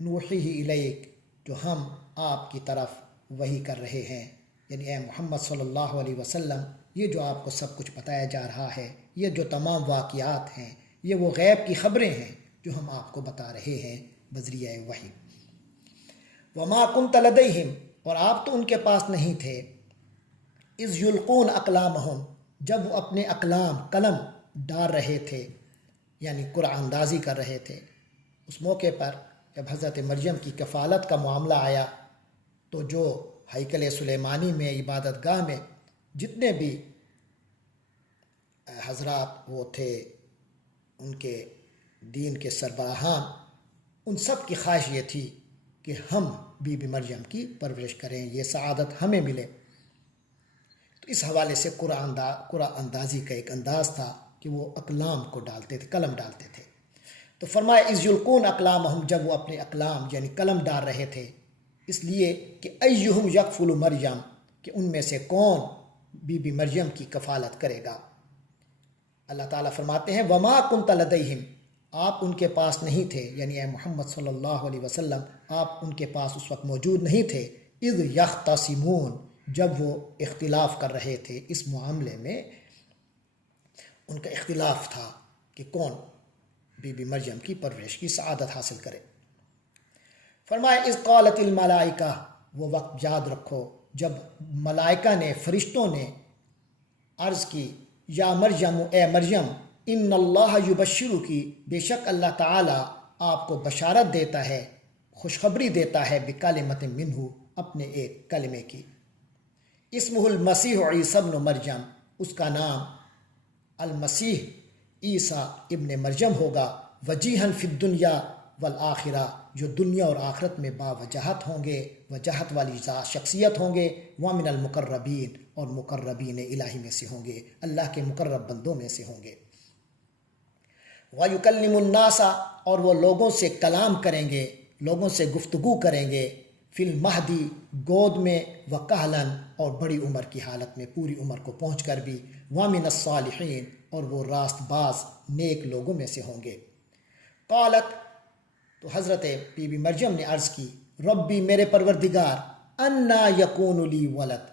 نوحیہ الیک، جو ہم آپ کی طرف وحی کر رہے ہیں، یعنی اے محمد صلی اللہ علیہ وسلم، یہ جو آپ کو سب کچھ بتایا جا رہا ہے، یہ جو تمام واقعات ہیں، یہ وہ غیب کی خبریں ہیں جو ہم آپ کو بتا رہے ہیں بذریعہ وحی. وما کنت لدیہم، اور آپ تو ان کے پاس نہیں تھے، اذ یلقون اقلامہم، جب وہ اپنے اقلام قلم ڈال رہے تھے، یعنی قرآن اندازی کر رہے تھے. اس موقع پر جب حضرت مریم کی کفالت کا معاملہ آیا تو جو ہیکل سلیمانی میں عبادت گاہ میں جتنے بھی حضرات وہ تھے، ان کے دین کے سربراہان، ان سب کی خواہش یہ تھی کہ ہم بی بی مریم کی پرورش کریں، یہ سعادت ہمیں ملے. تو اس حوالے سے قرآن اندازی کا ایک انداز تھا کہ وہ اقلام کو ڈالتے تھے، قلم ڈالتے تھے. تو فرمایا اذ یلقون اقلامہم، جب وہ اپنے اقلام یعنی قلم ڈال رہے تھے، اس لیے کہ ایہم یکفل مریم، کہ ان میں سے کون بی بی مریم کی کفالت کرے گا. اللہ تعالیٰ فرماتے ہیں وما کنت لدیہم، آپ ان کے پاس نہیں تھے، یعنی اے محمد صلی اللہ علیہ وسلم آپ ان کے پاس اس وقت موجود نہیں تھے. اذ یختصمون، جب وہ اختلاف کر رہے تھے اس معاملے میں، ان کا اختلاف تھا کہ کون بی بی مریم کی پرورش کی سعادت حاصل کرے. فرمایا اذ قالت الملائکہ، وہ وقت یاد رکھو جب ملائکہ نے، فرشتوں نے عرض کی یا مریم، اے مریم، ان اللہ یبشرکی، بے شک اللہ تعالیٰ آپ کو بشارت دیتا ہے، خوشخبری دیتا ہے، بکلمۃ منہ، اپنے ایک کلمے کی، اسمہ المسیح عیسی ابن مریم، اس کا نام المسیح عیسیٰ ابن مریم ہوگا، وجیہاً فی الدنیا والآخرہ، جو دنیا اور آخرت میں باوجاہت ہوں گے، وجاہت والی شخصیت ہوں گے، ومن المقربین، اور مقربین الہی میں سے ہوں گے، اللہ کے مقرب بندوں میں سے ہوں گے. وَيُكَلِّمُ النَّاسَ، اور وہ لوگوں سے کلام کریں گے، لوگوں سے گفتگو کریں گے، فی المہدی، گود میں، وکہلاً، اور بڑی عمر کی حالت میں، پوری عمر کو پہنچ کر بھی، وَمِنَ الصَّالِحِينَ، اور وہ راست باز نیک لوگوں میں سے ہوں گے. قالت، تو حضرت بی بی مریم نے عرض کی، ربی، میرے پروردگار، انا یکون لی ولد،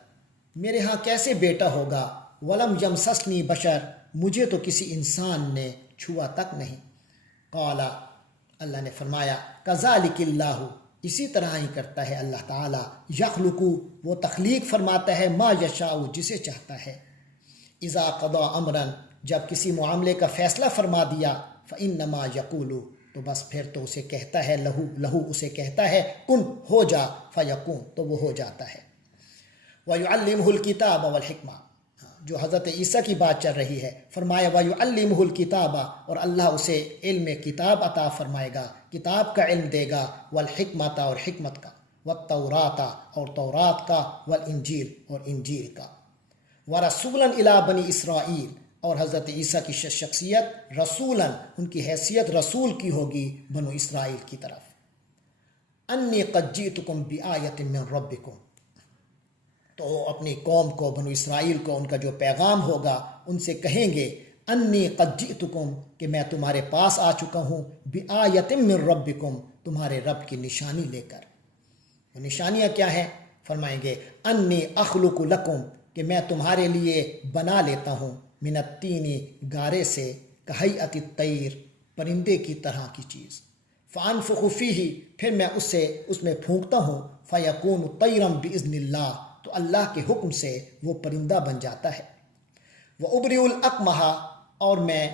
میرے ہاں کیسے بیٹا ہوگا، ولم یمسسنی بشر، مجھے تو کسی انسان نے چھوا تک نہیں. قال، اللہ نے فرمایا، کذالک اللہ، اسی طرح ہی کرتا ہے اللہ تعالیٰ، یخلق، وہ تخلیق فرماتا ہے، ما یشاء، جسے چاہتا ہے، اذا قضا امرا، جب کسی معاملے کا فیصلہ فرما دیا، فانما یقول، تو بس پھر تو اسے کہتا ہے، لہو اسے کہتا ہے، کن، ہو جا، فیکون، تو وہ ہو جاتا ہے. وَيُعَلِّمُهُ الْكِتَابَ وَالْحِکْمَةَ، جو حضرت عیسیٰ کی بات چل رہی ہے، فرمایا وَيُعَلِّمُهُ الْكِتَابَ، اور اللہ اسے علم کتاب عطا فرمائے گا، کتاب کا علم دے گا، والحکمت، اور حکمت کا، والتورات، اور تورات کا، والانجیل، اور انجیل کا، ورسولاً الی بنی اسرائیل، اور حضرت عیسیٰ کی شخصیت رسولاً، ان کی حیثیت رسول کی ہوگی بنو اسرائیل کی طرف. انی قد جئتکم بآیۃ من ربکم، تو اپنی قوم کو، بنو اسرائیل کو، ان کا جو پیغام ہوگا، ان سے کہیں گے، انی قد جئتکم، کہ میں تمہارے پاس آ چکا ہوں، بآیۃ من ربکم، تمہارے رب کی نشانی لے کر. وہ نشانیاں کیا ہیں؟ فرمائیں گے، انی اخلق لکم، کہ میں تمہارے لیے بنا لیتا ہوں، من الطین، گارے سے، کہیئۃ الطیر، پرندے کی طرح کی چیز، فانفخ فیہ، پھر میں اس میں پھونکتا ہوں، فیکون طیرا باذن اللہ، تو اللہ کے حکم سے وہ پرندہ بن جاتا ہے. وابرئ الاکمہ، اور میں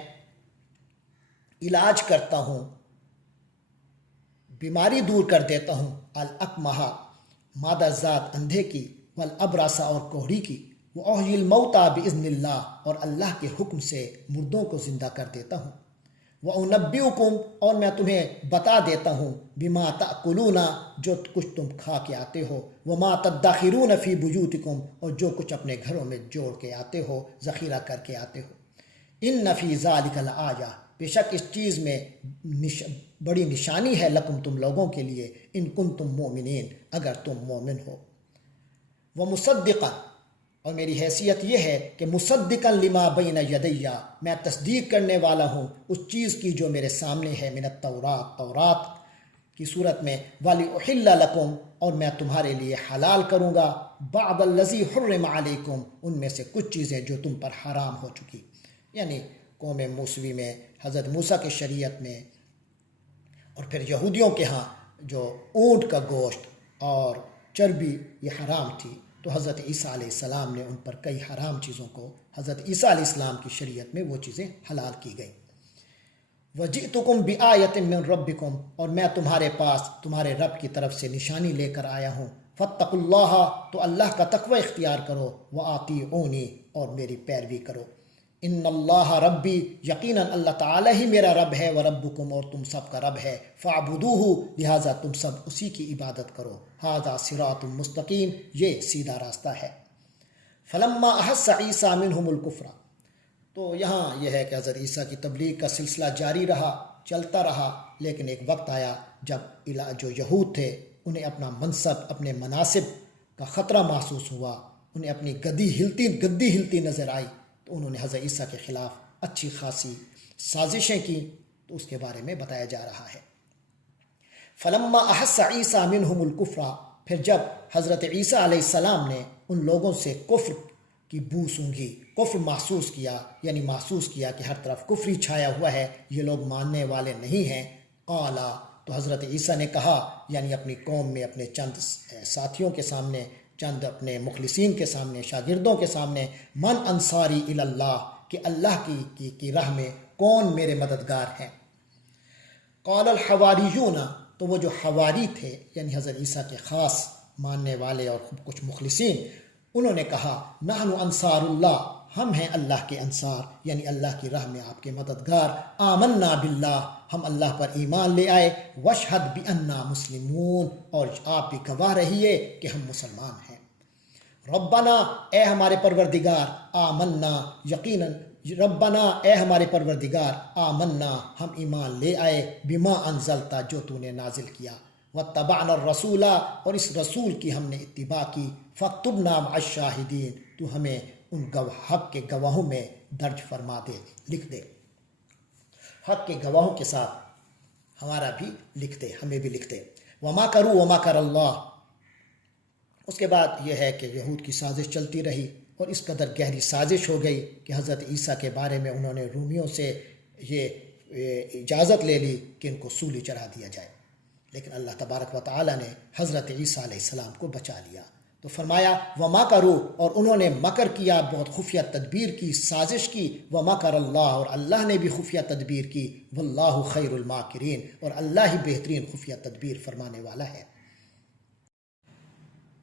علاج کرتا ہوں، بیماری دور کر دیتا ہوں، الاکمہ، مادہ ذات اندھے کی، والابرص، اور کوہڑی کی، واحیی الموتى باذن اللہ، اور اللہ کے حکم سے مردوں کو زندہ کر دیتا ہوں. وانبئکم، اور میں تمہیں بتا دیتا ہوں، بما تاکلون، جو کچھ تم کھا کے آتے ہو، وما تدخرون فی بیوتکم، اور جو کچھ اپنے گھروں میں جوڑ کے آتے ہو، ذخیرہ کر کے آتے ہو. ان فی ذلک لآیہ، بے شک اس چیز میں بڑی نشانی ہے لکم تم لوگوں کے لیے ان کنتم مؤمنین اگر تم مومن ہو۔ ومصدقا اور میری حیثیت یہ ہے کہ مصدقا لما بین یدیّ میں تصدیق کرنے والا ہوں اس چیز کی جو میرے سامنے ہے من التورات تورات کی صورت میں وَلِأُحِلَّ لَكُمْ اور میں تمہارے لیے حلال کروں گا بعض الذی حرم علیکم ان میں سے کچھ چیزیں جو تم پر حرام ہو چکی، یعنی قوم موسوی میں حضرت موسیٰ کی شریعت میں اور پھر یہودیوں کے ہاں جو اونٹ کا گوشت اور چربی یہ حرام تھی، تو حضرت عیسیٰ علیہ السلام نے ان پر کئی حرام چیزوں کو حضرت عیسیٰ علیہ السلام کی شریعت میں وہ چیزیں حلال کی گئیں۔ وَجِئْتُكُمْ بِآیَةٍ مِّن رَبِّكُمْ اور میں تمہارے پاس تمہارے رب کی طرف سے نشانی لے کر آیا ہوں، فَاتَّقُوا اللَّهَ تو اللہ کا تقوی اختیار کرو، وَآطِیعُونِی اور میری پیروی کرو، ان اللہ ربی یقیناً اللہ تعالی ہی میرا رب ہے، وربکم اور تم سب کا رب ہے، فاعبدوہ لہٰذا تم سب اسی کی عبادت کرو، ھذا صراط مستقیم یہ سیدھا راستہ ہے۔ فلما احس عیسیٰ منہم الکفر تو یہاں یہ ہے کہ حضرت عیسیٰ کی تبلیغ کا سلسلہ جاری رہا، چلتا رہا، لیکن ایک وقت آیا جب جو یہود تھے انہیں اپنا منصب اپنے مناصب کا خطرہ محسوس ہوا، انہیں اپنی گدی ہلتی نظر آئی، تو انہوں نے حضرت عیسیٰ کے خلاف اچھی خاصی سازشیں کی، تو اس کے بارے میں بتایا جا رہا ہے۔ فلما احس عیسیٰ منہم الکفر پھر جب حضرت عیسیٰ علیہ السلام نے ان لوگوں سے کفر کی بو سونگھی، کفر محسوس کیا، یعنی محسوس کیا کہ ہر طرف کفر ہی چھایا ہوا ہے، یہ لوگ ماننے والے نہیں ہیں، قالا تو حضرت عیسیٰ نے کہا، یعنی اپنی قوم میں اپنے چند ساتھیوں کے سامنے، چند اپنے مخلصین کے سامنے، شاگردوں کے سامنے، من انصاری الی اللہ کہ اللہ کی راہ میں کون میرے مددگار ہیں۔ قال الحواریون تو وہ جو حواری تھے یعنی حضرت عیسیٰ کے خاص ماننے والے اور کچھ مخلصین، انہوں نے کہا نحن انصار اللہ ہم ہیں اللہ کے انصار، یعنی اللہ کی راہ میں آپ کے مددگار، آمنا باللہ ہم اللہ پر ایمان لے آئے، واشہد بأننا مسلمون اور آپ بھی گواہ رہیے کہ ہم مسلمان ہیں۔ ربنا اے ہمارے پروردگار، آمنا یقیناً، ربنا اے ہمارے پروردگار، آمنا ہم ایمان لے آئے، بما انزلتا جو تو نے نازل کیا، واتبعنا الرسول اور اس رسول کی ہم نے اتباع کی، فاکتبنا مع الشاہدین تو ہمیں ان حق کے گواہوں میں درج فرما دے، لکھ دے، حق کے گواہوں کے ساتھ ہمارا بھی لکھ دے، ہمیں بھی لکھ دے۔ وما کروا وما کر اللہ اس کے بعد یہ ہے کہ یہود کی سازش چلتی رہی اور اس قدر گہری سازش ہو گئی کہ حضرت عیسیٰ کے بارے میں انہوں نے رومیوں سے یہ اجازت لے لی کہ ان کو سولی چڑھا دیا جائے، لیکن اللہ تبارک و تعالی نے حضرت عیسیٰ علیہ السلام کو بچا لیا، تو فرمایا وما کرو اور انہوں نے مکر کیا، بہت خفیہ تدبیر کی، سازش کی، ومکر اللہ اور اللہ نے بھی خفیہ تدبیر کی، واللہ خیر الماکرین اور اللہ ہی بہترین خفیہ تدبیر فرمانے والا ہے۔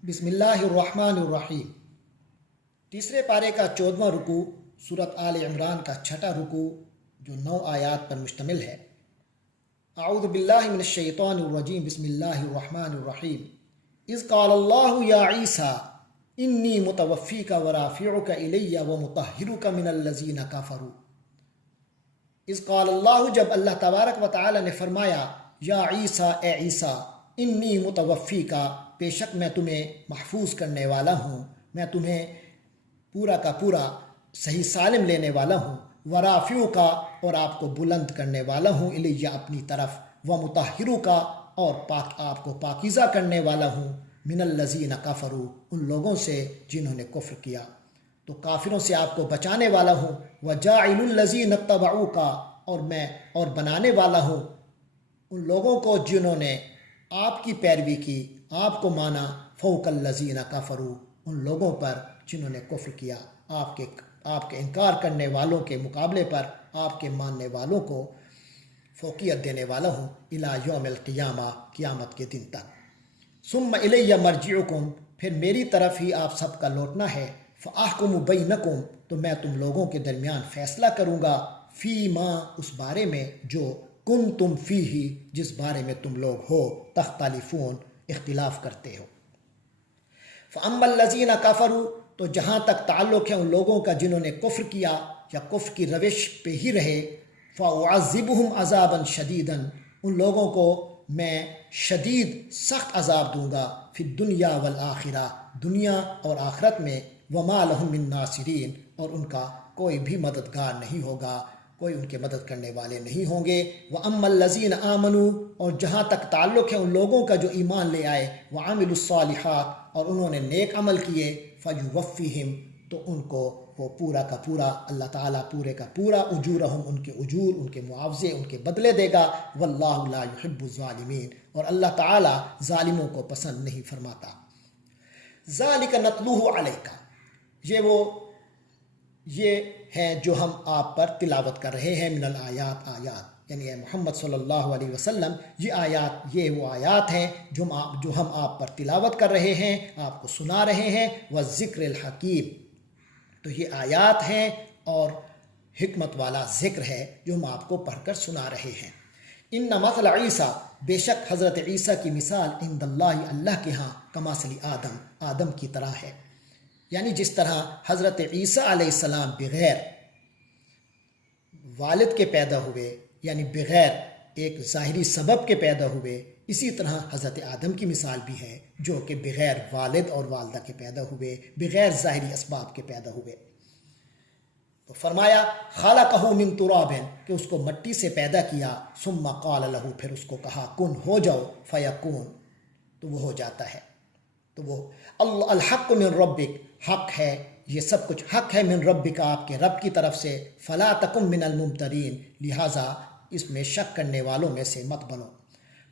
بسم اللہ الرحمن الرحیم تیسرے پارے کا 14واں رکوع سورۃ آل عمران کا 6واں رکوع جو 9 آیات پر مشتمل ہے۔ اعوذ باللہ من الشیطان الرجیم بسم اللہ الرحمن الرحیم اذ قال اللہ یا عیسیٰ انی متوفیک ورافعک الی ومطہرک من الذین کفروا۔ اذ قال اللہ جب اللہ تبارک و تعالی نے فرمایا یا عیسیٰ اے عیسیٰ انی متوفیک بے شک میں تمہیں محفوظ کرنے والا ہوں، میں تمہیں پورا کا پورا صحیح سالم لینے والا ہوں، ورافعک اور آپ کو بلند کرنے والا ہوں، الیہ اپنی طرف، ومطہرک اور آپ کو پاکیزہ کرنے والا ہوں، من الذین کفروا ان لوگوں سے جنہوں نے کفر کیا، تو کافروں سے آپ کو بچانے والا ہوں، وجاعل الذین اتبعوک اور بنانے والا ہوں ان لوگوں کو جنہوں نے آپ کی پیروی کی، آپ کو مانا، فوق الذین کفروا ان لوگوں پر جنہوں نے کفر کیا، آپ کے انکار کرنے والوں کے مقابلے پر آپ کے ماننے والوں کو فوقیت دینے والا ہوں، الی یوم القیامہ قیامت کے دن تک۔ ثم الی مرجعکم پھر میری طرف ہی آپ سب کا لوٹنا ہے، فاحکم بینکم تو میں تم لوگوں کے درمیان فیصلہ کروں گا، فی ما اس بارے میں جو کنتم فیہ جس بارے میں تم لوگ ہو تختلفون اختلاف کرتے ہو۔ فاما الذین کفروا تو جہاں تک تعلق ہے ان لوگوں کا جنہوں نے کفر کیا یا کفر کی روش پہ ہی رہے، فَأُعَذِّبُهُمْ عَذَابًا شَدِيدًا، ان لوگوں کو میں شدید سخت عذاب دوں گا، فی الدنیا والآخرہ، دنیا اور آخرت میں، وما لہم من ناصرین، اور ان کا کوئی بھی مددگار نہیں ہوگا، کوئی ان کے مدد کرنے والے نہیں ہوں گے۔ وَأَمَّا الَّذِينَ آمَنُوا، اور جہاں تک تعلق ہے ان لوگوں کا جو ایمان لے آئے، وَعَمِلُوا الصَّالِحَاتِ، اور انہوں نے نیک عمل کیے، فَيُوَفِّيهِمْ، تو ان کو وہ پورا کا پورا اللہ تعالیٰ پورے کا پورا اجورہم، ان کے اجور، ان کے معاوضے، ان کے بدلے دے گا۔ واللہ لا يحب الظالمین، اور اللہ تعالیٰ ظالموں کو پسند نہیں فرماتا۔ ذالک نتلوہ علیک، یہ ہے جو ہم آپ پر تلاوت کر رہے ہیں، من الآیات، آیات، یعنی اے محمد صلی اللہ علیہ وسلم، یہ وہ آیات ہیں جو ہم آپ پر تلاوت کر رہے ہیں، آپ کو سنا رہے ہیں۔ والذکر الحکیم، تو یہ آیات ہیں اور حکمت والا ذکر ہے جو ہم آپ کو پڑھ کر سنا رہے ہیں۔ ان مثل عیسیٰ، بے شک حضرت عیسیٰ کی مثال، عند اللہ، اللہ کے ہاں، کمثل آدم، آدم کی طرح ہے، یعنی جس طرح حضرت عیسیٰ علیہ السلام بغیر والد کے پیدا ہوئے، یعنی بغیر ایک ظاہری سبب کے پیدا ہوئے، اسی طرح حضرت آدم کی مثال بھی ہے جو کہ بغیر والد اور والدہ کے پیدا ہوئے، بغیر ظاہری اسباب کے پیدا ہوئے۔ تو فرمایا خلقہ من تراب، کہ اس کو مٹی سے پیدا کیا، ثم قال لہ، پھر اس کو کہا کن، ہو جاؤ، فیکون، تو وہ ہو جاتا ہے۔ تو وہ الحق من ربک، حق ہے، یہ سب کچھ حق ہے، من ربک، آپ کے رب کی طرف سے، فلا تکن من الممترین، لہٰذا اس میں شک کرنے والوں میں سے مت بنو۔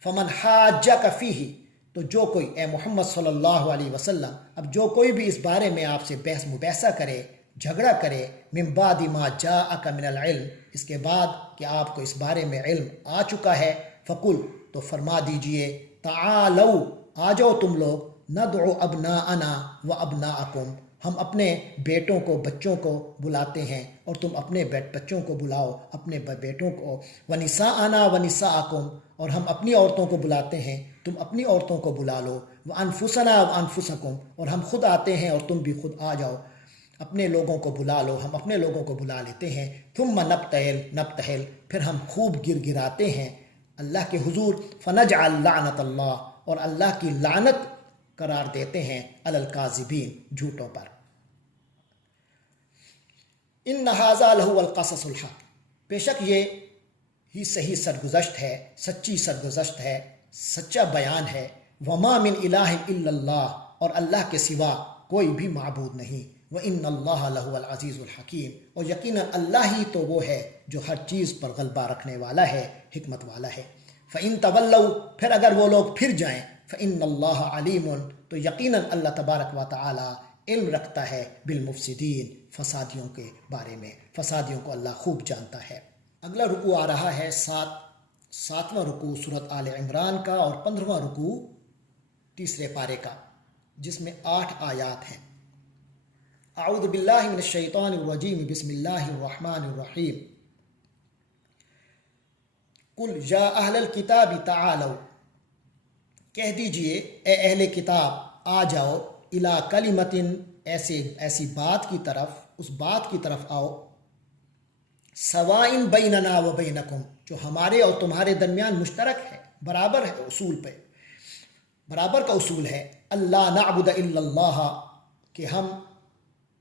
فمن حاجک فیہ، تو جو کوئی، اے محمد صلی اللہ علیہ وسلم، اب جو کوئی بھی اس بارے میں آپ سے بحث مباحثہ کرے، جھگڑا کرے، من بعد ما جاءک من العلم، اس کے بعد کہ آپ کو اس بارے میں علم آ چکا ہے، فقل، تو فرما دیجئے، تعالو، آ جاؤ تم لوگ، ندعو ابناءنا و ابناءکم، ہم اپنے بیٹوں کو، بچوں کو بلاتے ہیں اور تم اپنے بچوں کو بلاؤ، اپنے بیٹوں کو، ونساءنا و نساءکم، اور ہم اپنی عورتوں کو بلاتے ہیں، تم اپنی عورتوں کو بلا لو، وانفسنا و انفسکم، اور ہم خود آتے ہیں اور تم بھی خود آ جاؤ، اپنے لوگوں کو بلا لو، ہم اپنے لوگوں کو بلا لیتے ہیں۔ ثم نبتہل، پھر ہم خوب گر گراتے ہیں اللہ کے حضور، فنجعل لعنت اللہ، اور اللہ کی لعنت قرار دیتے ہیں، علی الکاذبین، جھوٹوں پر۔ ان ھذا لہو القصص الحق، بے شک یہ ہی صحیح سرگزشت ہے، سچی سرگزشت ہے، سچا بیان ہے۔ وما من الہ الا اللہ، اور اللہ کے سوا کوئی بھی معبود نہیں۔ وان اللہ لہو العزیز الحکیم، اور یقیناً اللہ ہی تو وہ ہے جو ہر چیز پر غلبہ رکھنے والا ہے، حکمت والا ہے۔ فإن تولوا، پھر اگر وہ لوگ پھر جائیں، فإن اللہ علیم، تو یقیناً اللہ تبارک و تعالی علم رکھتا ہے، بالمفسدین، فسادیوں کے بارے میں، فسادیوں کو اللہ خوب جانتا ہے۔ اگلا رکوع آ رہا ہے ساتواں رکوع سورۃ آل عمران کا، اور 15واں رکوع تیسرے پارے کا، جس میں 8 آیات ہیں۔ اعوذ باللہ من الشیطان الرجیم، بسم اللہ الرحمن الرحیم۔ قل یا اہل الکتاب تعالوا، کہہ دیجئے اے اہل کتاب، آ جاؤ، الی کلمۃ، ایسی بات کی طرف، اس بات کی طرف آؤ، سواء بیننا و بینکم، جو ہمارے اور تمہارے درمیان مشترک ہے، برابر ہے، اصول پہ برابر کا اصول ہے۔ اللہ نعبد الا اللہ، کہ ہم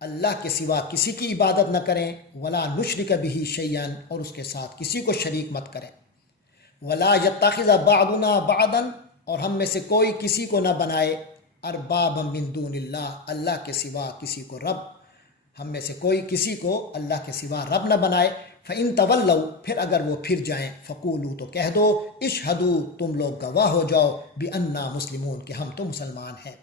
اللہ کے سوا کسی کی عبادت نہ کریں، ولا نشرک بہ شیئا، اور اس کے ساتھ کسی کو شریک مت کریں، ولا یتخذ بعضنا بعضا، اور ہم میں سے کوئی کسی کو نہ بنائے، اربابا من دون اللہ، اللہ کے سوا کسی کو رب، ہم میں سے کوئی کسی کو اللہ کے سوا رب نہ بنائے۔ فإن تولوا، پھر اگر وہ پھر جائیں، فقولوا، تو کہہ دو، اشہدوا، تم لوگ گواہ ہو جاؤ، بأننا مسلمون، کہ ہم تو مسلمان ہیں۔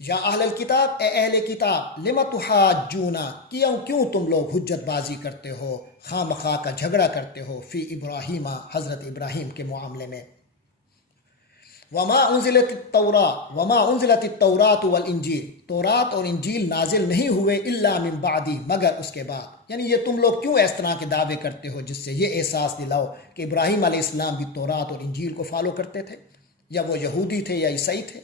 یا اہل الکتاب، اے اہل کتاب، لم تحاجون، کیوں تم لوگ حجت بازی کرتے ہو، خواہ مخواہ کا جھگڑا کرتے ہو، فی ابراہیم، حضرت ابراہیم کے معاملے میں۔ وما انزلت التوراۃ والانجیل، تورات اور انجیل نازل نہیں ہوئے، الا من بعدی، مگر اس کے بعد، یعنی یہ تم لوگ کیوں اس طرح کے دعوے کرتے ہو جس سے یہ احساس دلاؤ کہ ابراہیم علیہ السلام بھی تورات اور انجیل کو فالو کرتے تھے، یا وہ یہودی تھے یا عیسائی تھے؟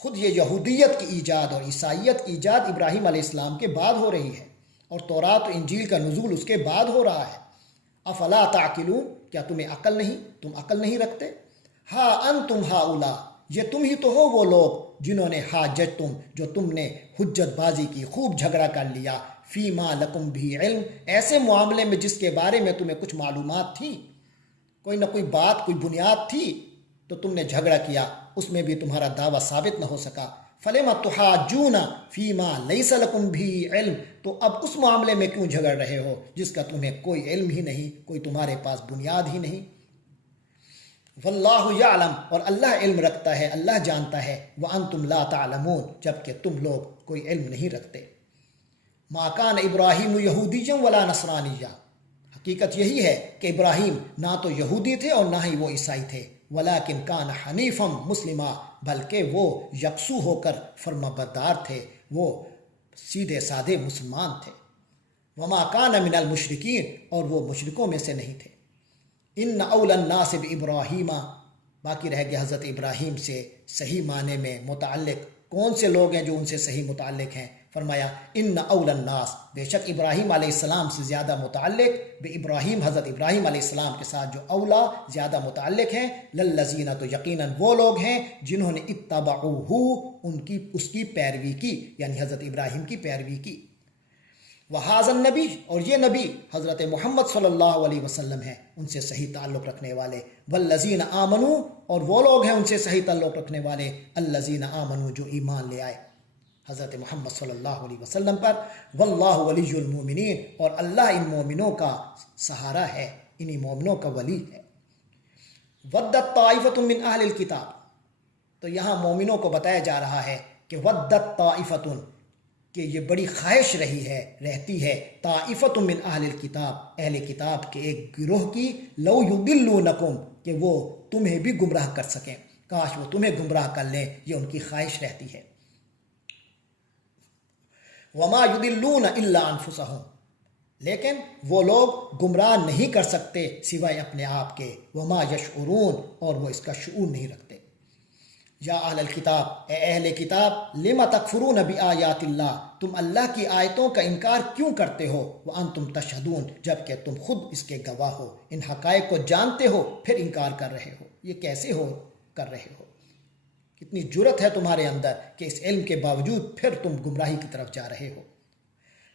خود یہ یہودیت کی ایجاد اور عیسائیت کی ایجاد ابراہیم علیہ السلام کے بعد ہو رہی ہے، اور تورات و انجیل کا نزول اس کے بعد ہو رہا ہے۔ افلا تعقلون، کیا تمہیں عقل نہیں، تم عقل نہیں رکھتے؟ ہا انتم ہاؤلا، یہ تم ہی تو ہو وہ لوگ جنہوں نے حاجتم، جو تم نے حجت بازی کی، خوب جھگڑا کر لیا، فیما لکم بھی علم، ایسے معاملے میں جس کے بارے میں تمہیں کچھ معلومات تھی، کوئی نہ کوئی بات، کوئی بنیاد تھی، تو تم نے جھگڑا کیا، اس میں بھی تمہارا دعویٰ ثابت نہ ہو سکا۔ فَلِمَ تُحَاجُّونَ فِي مَا لَيْسَ لَكُمْ بِهِ علم، تو اب اس معاملے میں کیوں جھگڑ رہے ہو جس کا تمہیں کوئی علم ہی نہیں، کوئی تمہارے پاس بنیاد ہی نہیں۔ واللہ یعلم، اور اللہ علم رکھتا ہے، اللہ جانتا ہے، وَأَنْتُمْ لَا تَعْلَمُونَ، جبکہ تم لوگ کوئی علم نہیں رکھتے۔ مَا كَانَ إِبْرَاهِيمُ يَهُودِيًّا وَلَا نَصْرَانِيًّا، حقیقت یہی ہے کہ ابراہیم نہ تو یہودی تھے اور نہ ہی وہ عیسائی تھے، ولیکن کان حنیفا مسلما، بلکہ وہ یکسو ہو کر فرمانبردار تھے، وہ سیدھے سادے مسلمان تھے۔ وما کان من المشرکین، اور وہ مشرکوں میں سے نہیں تھے۔ ان اولی الناس بابراہیم، باقی رہ گیا حضرت ابراہیم سے صحیح معنی میں متعلق کون سے لوگ ہیں جو ان سے صحیح متعلق ہیں؟ فرمایا ان اول الناس، بے شک ابراہیم علیہ السلام سے زیادہ متعلق، بے ابراہیم حضرت ابراہیم علیہ السلام کے ساتھ جو اولا زیادہ متعلق ہیں، للذین، تو یقیناً وہ لوگ ہیں جنہوں نے اتبعوہ، اس کی پیروی کی، یعنی حضرت ابراہیم کی پیروی کی۔ وہذا النبی، اور یہ نبی حضرت محمد صلی اللہ علیہ وسلم ہیں، ان سے صحیح تعلق رکھنے والے۔ والذین آمنوا، اور وہ لوگ ہیں ان سے صحیح تعلق رکھنے والے، الذین آمنوا، جو ایمان لے آئے حضرت محمد صلی اللہ علیہ وسلم پر۔ واللہ ولی المومنین، اور اللہ ان مومنوں کا سہارا ہے، انہی مومنوں کا ولی ہے۔ ودت طائفۃ من اہل الکتاب، تو یہاں مومنوں کو بتایا جا رہا ہے کہ ودت طائفۃ، کہ یہ بڑی خواہش رہتی ہے طائفۃ من اہل الکتاب، اہل کتاب کے ایک گروہ کی، لو یضلونکم، کہ وہ تمہیں بھی گمراہ کر سکیں، کاش وہ تمہیں گمراہ کر لیں، یہ ان کی خواہش رہتی ہے۔ وما یضلون الا انفسہم، لیکن وہ لوگ گمراہ نہیں کر سکتے سوائے اپنے آپ کے، وما یشعرون، اور وہ اس کا شعور نہیں رکھتے۔ یا اہل الکتاب، اے اہل کتاب، لم تکفرون بآیات اللہ، تم اللہ کی آیتوں کا انکار کیوں کرتے ہو، وانتم تشہدون، جبکہ تم خود اس کے گواہ ہو، ان حقائق کو جانتے ہو پھر انکار کر رہے ہو، یہ کیسے کر رہے ہو؟ کتنی جرت ہے تمہارے اندر کہ اس علم کے باوجود پھر تم گمراہی کی طرف جا رہے ہو۔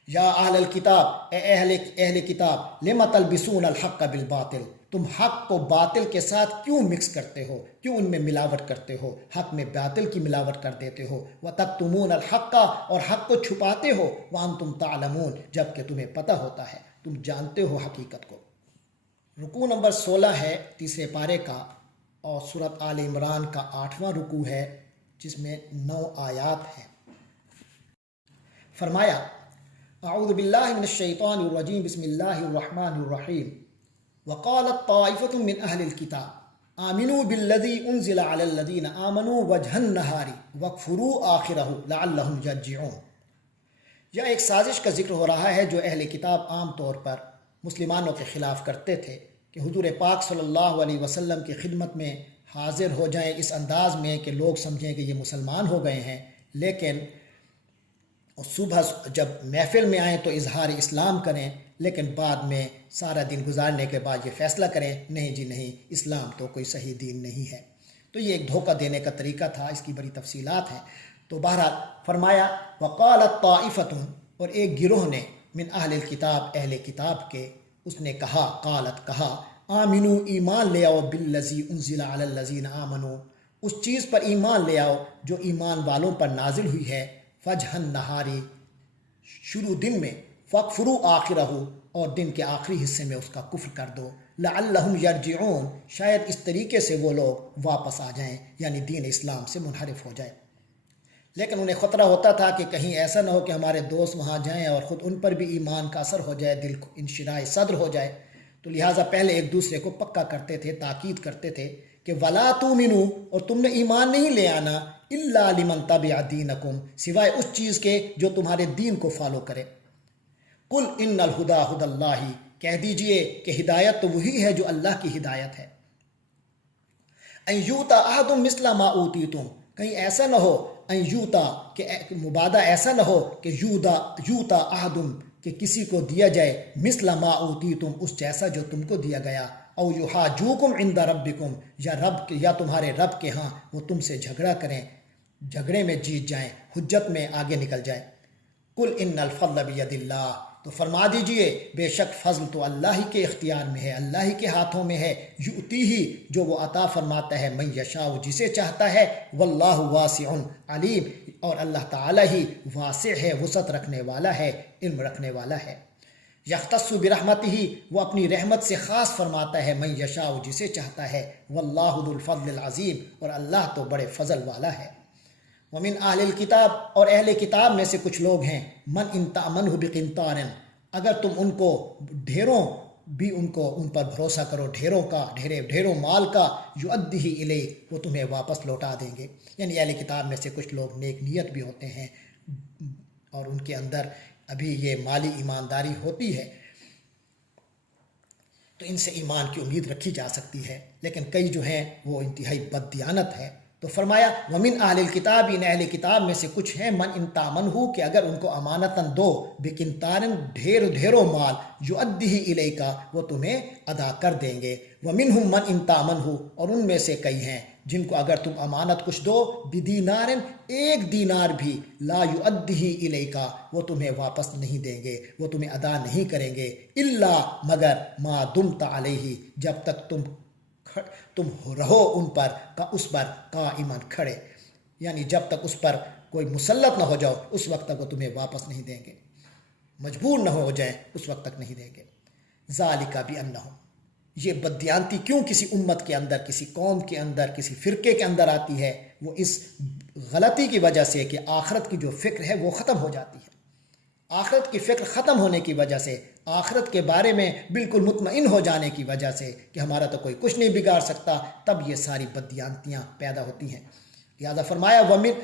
یا اہل الکتاب، اے اہل کتاب، لم تلبسون الحق بالباطل، تم حق کو باطل کے ساتھ کیوں مکس کرتے ہو، کیوں ان میں ملاوٹ کرتے ہو، حق میں باطل کی ملاوٹ کر دیتے ہو، وتکتمون الحق، اور حق کو چھپاتے ہو، وانتم تعلمون، جبکہ تمہیں پتہ ہوتا ہے، تم جانتے ہو حقیقت کو۔ رکوع نمبر 16 ہے تیسرے پارے کا، اور سورۃ آل عمران کا 8واں رکوع ہے جس میں 9 آیات ہیں۔ فرمایا اعوذ باللہ من الشیطان الرجیم، بسم اللہ الرحمن الرحیم۔ وقالت طائفۃ من اہل الکتاب آمنوا بالذی انزل علی الذین آمنوا وجہ النہار واکفروا آخرہ لعلہم یرجعون۔ یہ ایک سازش کا ذکر ہو رہا ہے جو اہل کتاب عام طور پر مسلمانوں کے خلاف کرتے تھے کہ حضور پاک صلی اللہ علیہ وسلم کی خدمت میں حاضر ہو جائیں اس انداز میں کہ لوگ سمجھیں کہ یہ مسلمان ہو گئے ہیں، لیکن صبح جب محفل میں آئیں تو اظہار اسلام کریں، لیکن بعد میں سارا دن گزارنے کے بعد یہ فیصلہ کریں نہیں جی نہیں، اسلام تو کوئی صحیح دین نہیں ہے۔ تو یہ ایک دھوکہ دینے کا طریقہ تھا، اس کی بڑی تفصیلات ہیں۔ تو بہرحال فرمایا وقالت طائفۃ، اور ایک گروہ نے، من اہل الکتاب، اہل کتاب کے، اس نے کہا، قالت کہا، آمنو ایمان لے آؤ، بالذی انزل علی الذین آمنوا، اس چیز پر ایمان لے آؤ جو ایمان والوں پر نازل ہوئی ہے، فجہ النہاری، شروع دن میں، فاکفروا آخرہ، اور دن کے آخری حصے میں اس کا کفر کر دو، لعلہم یرجعون، شاید اس طریقے سے وہ لوگ واپس آ جائیں، یعنی دین اسلام سے منحرف ہو جائے۔ لیکن انہیں خطرہ ہوتا تھا کہ کہیں ایسا نہ ہو کہ ہمارے دوست وہاں جائیں اور خود ان پر بھی ایمان کا اثر ہو جائے، دل کو انشراح صدر ہو جائے، تو لہٰذا پہلے ایک دوسرے کو پکا کرتے تھے، تاکید کرتے تھے کہ وَلَا تُؤْمِنُوا، اور تم نے ایمان نہیں لے آنا، إِلَّا لِمَنْ تَبِعَ دِينَكُمْ، سوائے اس چیز کے جو تمہارے دین کو فالو کرے۔ قُلْ إِنَّ الْهُدَىٰ هُدَى اللَّهِ، کہہ دیجئے کہ ہدایت تو وہی ہے جو اللہ کی ہدایت ہے۔ أَن يُؤْتَىٰ أَحَدٌ مِثْلَ مَا أُوتِيتُمْ، کہیں ایسا نہ ہو، ان یوتا، کہ مبادہ ایسا نہ ہو کہ یوتا أحد، کہ کسی کو دیا جائے مثل ما اوتیتم اس جیسا جو تم کو دیا گیا، او یحاجوکم عند ربکم یا تمہارے رب کے ہاں وہ تم سے جھگڑا کریں، جھگڑے میں جیت جائیں، حجت میں آگے نکل جائیں۔ قل ان الفضل بید اللہ، تو فرما دیجئے بے شک فضل تو اللہ ہی کے اختیار میں ہے، اللہ ہی کے ہاتھوں میں ہے، یؤتی ہی جو وہ عطا فرماتا ہے، من یشاء جسے چاہتا ہے، واللہ واسع علیم اور اللہ تعالی ہی واسع ہے، وسعت رکھنے والا ہے، علم رکھنے والا ہے۔ یختص برحمتہ وہ اپنی رحمت سے خاص فرماتا ہے، من یشاء جسے چاہتا ہے، واللہ ذو الفضل العظیم اور اللہ تو بڑے فضل والا ہے۔ ومن اہل الکتاب اور اہل کتاب میں سے کچھ لوگ ہیں، من ان تأمنہ بقنطار اگر تم ان کو ان پر بھروسہ کرو، ڈھیروں مال کا، یؤدیہ الیک وہ تمہیں واپس لوٹا دیں گے۔ یعنی اہل کتاب میں سے کچھ لوگ نیک نیت بھی ہوتے ہیں اور ان کے اندر ابھی یہ مالی ایمانداری ہوتی ہے، تو ان سے ایمان کی امید رکھی جا سکتی ہے، لیکن کئی جو ہیں وہ انتہائی بددیانت ہے۔ تو فرمایا ومن اہل الکتاب ان اہل کتاب میں سے کچھ ہیں، من ان تامنہ کہ اگر ان کو امانتاً دو، بقنطارن ڈھیروں مال، یؤدیہ الیکا وہ تمہیں ادا کر دیں گے۔ ومنہم من ان تامنہ اور ان میں سے کئی ہیں جن کو اگر تم امانت کچھ دو، بدینارن ایک دینار بھی، لا یؤدیہ الیکا وہ تمہیں واپس نہیں دیں گے، وہ تمہیں ادا نہیں کریں گے، الا مگر ما دمت علیہ جب تک تم رہو اس پر قائماً کھڑے، یعنی جب تک اس پر کوئی مسلط نہ ہو جاؤ اس وقت تک وہ تمہیں واپس نہیں دیں گے، مجبور نہ ہو جائیں اس وقت تک نہیں دیں گے۔ ذالک بانہم یہ بددیانتی کیوں کسی امت کے اندر، کسی قوم کے اندر، کسی فرقے کے اندر آتی ہے؟ وہ اس غلطی کی وجہ سے کہ آخرت کی جو فکر ہے وہ ختم ہو جاتی ہے۔ آخرت کی فکر ختم ہونے کی وجہ سے، آخرت کے بارے میں بالکل مطمئن ہو جانے کی وجہ سے کہ ہمارا تو کوئی کچھ نہیں بگاڑ سکتا، تب یہ ساری بددیانتیاں پیدا ہوتی ہیں۔ لہذا فرمایا ومن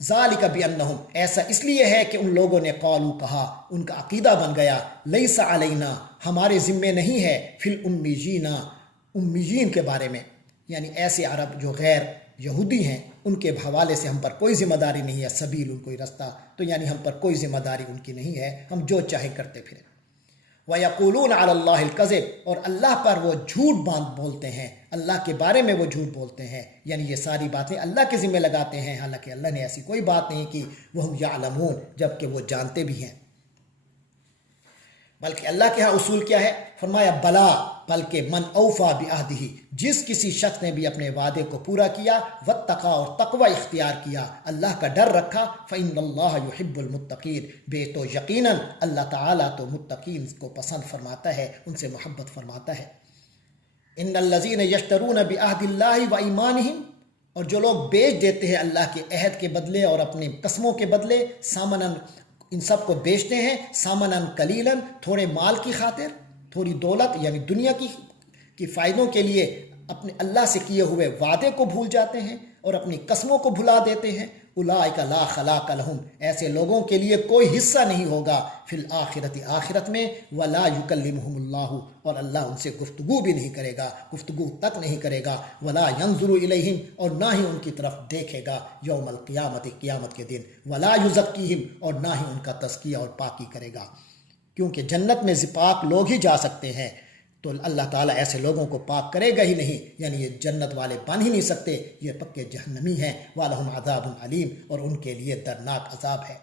ذالک بانہم ایسا اس لیے ہے کہ ان لوگوں نے قالو کہا، ان کا عقیدہ بن گیا، لیس علینا ہمارے ذمے نہیں ہے، فی الامیین امیین کے بارے میں، یعنی ایسے عرب جو غیر یہودی ہیں ان کے حوالے سے ہم پر کوئی ذمہ داری نہیں ہے، سبیل ان کوئی رستہ، تو یعنی ہم پر کوئی ذمہ داری ان کی نہیں ہے، ہم جو چاہے کرتے پھریں۔ وَيَقُولُونَ عَلَى اللَّهِ الْكَذِبَ اور اللہ پر وہ جھوٹ بولتے ہیں، اللہ کے بارے میں وہ جھوٹ بولتے ہیں، یعنی یہ ساری باتیں اللہ کے ذمہ لگاتے ہیں، حالانکہ اللہ نے ایسی کوئی بات نہیں کی، وَهُمْ يَعْلَمُونَ جبکہ وہ جانتے بھی ہیں۔ بلکہ اللہ کے ہاں اصول کیا ہے؟ فرمایا بلا بلکہ من اوفا بعہدہ جس کسی شخص نے بھی اپنے وعدے کو پورا کیا، واتقا اور تقوی اختیار کیا، اللہ کا ڈر رکھا، فإن اللہ یحب المتقین بے تو یقیناً اللہ تعالیٰ تو متقین کو پسند فرماتا ہے، ان سے محبت فرماتا ہے۔ ان الذین یشترون بعہد اللہ وایمانہم اور جو لوگ بیچ دیتے ہیں اللہ کے عہد کے بدلے اور اپنے قسموں کے بدلے، سامنن ان سب کو بیچتے ہیں، سامنن قلیلاً تھوڑے مال کی خاطر، تھوڑی دولت یعنی دنیا کی فائدوں کے لیے اپنے اللہ سے کیے ہوئے وعدے کو بھول جاتے ہیں اور اپنی قسموں کو بھلا دیتے ہیں۔ اولئک لا خلاق لہم ایسے لوگوں کے لیے کوئی حصہ نہیں ہوگا فی الآخرت آخرت میں، ولا یکلمہم اللہ اور اللہ ان سے گفتگو بھی نہیں کرے گا، گفتگو تک نہیں کرے گا، ولا ینظر الیہم اور نہ ہی ان کی طرف دیکھے گا یوم القیامت قیامت کے دن، ولا یزکیہم اور نہ ہی ان کا تزکیہ اور پاکی کرے گا، کیونکہ جنت میں پاک لوگ ہی جا سکتے ہیں، تو اللہ تعالیٰ ایسے لوگوں کو پاک کرے گا ہی نہیں، یعنی یہ جنت والے بن ہی نہیں سکتے، یہ پکے جہنمی ہیں، وَلَهُمْ عَذَابٌ عَلِيمٌ اور ان کے لیے دردناک عذاب ہے۔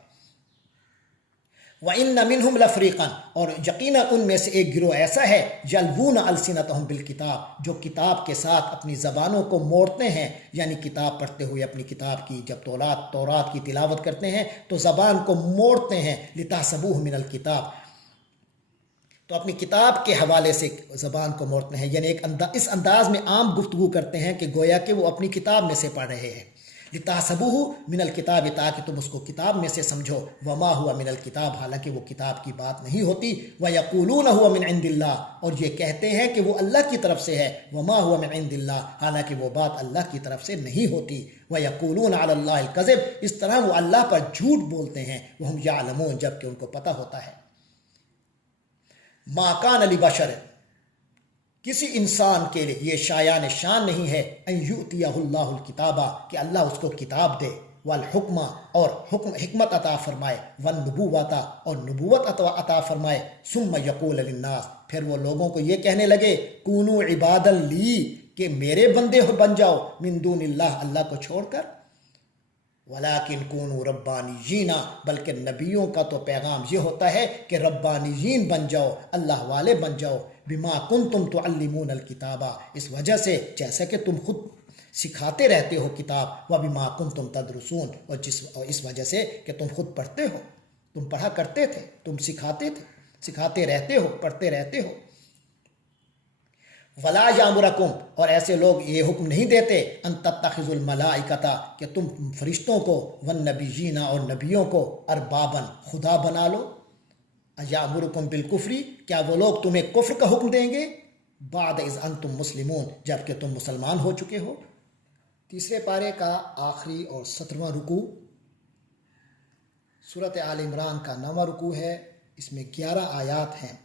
وَإِنَّ مِنْهُمْ لَفْرِيقًا اور یقیناً ان میں سے ایک گروہ ایسا ہے، يَلْوُونَ أَلْسِنَتَهُمْ بِالْكِتَابِ جو کتاب کے ساتھ اپنی زبانوں کو موڑتے ہیں، یعنی کتاب پڑھتے ہوئے اپنی کتاب کی جب تورات کی تلاوت کرتے ہیں تو زبان کو موڑتے ہیں، لِتَحْسَبُوهُ مِنَ الْكِتَابِ تو اپنی کتاب کے حوالے سے زبان کو موڑتے ہیں، یعنی اس انداز میں عام گفتگو کرتے ہیں کہ گویا کہ وہ اپنی کتاب میں سے پڑھ رہے ہیں۔ لِتَحْسَبُوهُ مِنَ الْكِتَابِ تاکہ تم اس کو کتاب میں سے سمجھو، وَمَا هُوَ مِنَ الْكِتَابِ حالانکہ وہ کتاب کی بات نہیں ہوتی، وَيَقُولُونَ هُوَ مِنْ عِنْدِ اللَّهِ اور یہ کہتے ہیں کہ وہ اللہ کی طرف سے ہے، وَمَا هُوَ مِنْ عِنْدِ اللَّهِ حالانکہ وہ بات اللہ کی طرف سے نہیں ہوتی، وَيَقُولُونَ عَلَى اللَّهِ الْكَذِبَ اس طرح وہ اللہ پر جھوٹ بولتے ہیں، وَهُمْ يَعْلَمُونَ جبکہ ان کو پتہ ہوتا ہے۔ ما کان لبشر کسی انسان کے لیے یہ شایان شان نہیں ہے، ان یؤتیہ اللہ الکتابہ کہ اللہ اس کو کتاب دے، والحکمہ اور حکمت عطا فرمائے، والنبوۃ اور نبوت عطا فرمائے، ثم یقول للناس پھر وہ لوگوں کو یہ کہنے لگے کونوا عبادا لی کہ میرے بندے بن جاؤ، من دون اللہ اللہ کو چھوڑ کر، ولیکن کونوا ربانیین بلکہ نبیوں کا تو پیغام یہ ہوتا ہے کہ ربانیین بن جاؤ، اللہ والے بن جاؤ، بما کنتم تعلمون الکتاب اس وجہ سے جیسا کہ تم خود سکھاتے رہتے ہو کتاب، وبما کنتم تدرسون اور اس وجہ سے کہ تم خود پڑھتے ہو، تم پڑھا کرتے تھے، تم سکھاتے رہتے ہو، پڑھتے رہتے ہو۔ ولا یامرکم اور ایسے لوگ یہ حکم نہیں دیتے ان تتخذوا الملائکۃ کہ تم فرشتوں کو، والنبیین اور نبیوں کو، اربابا خدا بنا لو، یامرکم بالکفر کیا وہ لوگ تمہیں کفر کا حکم دیں گے، بعد اذ انتم مسلمون جب کہ تم مسلمان ہو چکے ہو۔ تیسرے پارے کا آخری اور 17واں رکوع سورۃ آل عمران کا 9واں رکوع ہے، اس میں 11 آیات ہیں۔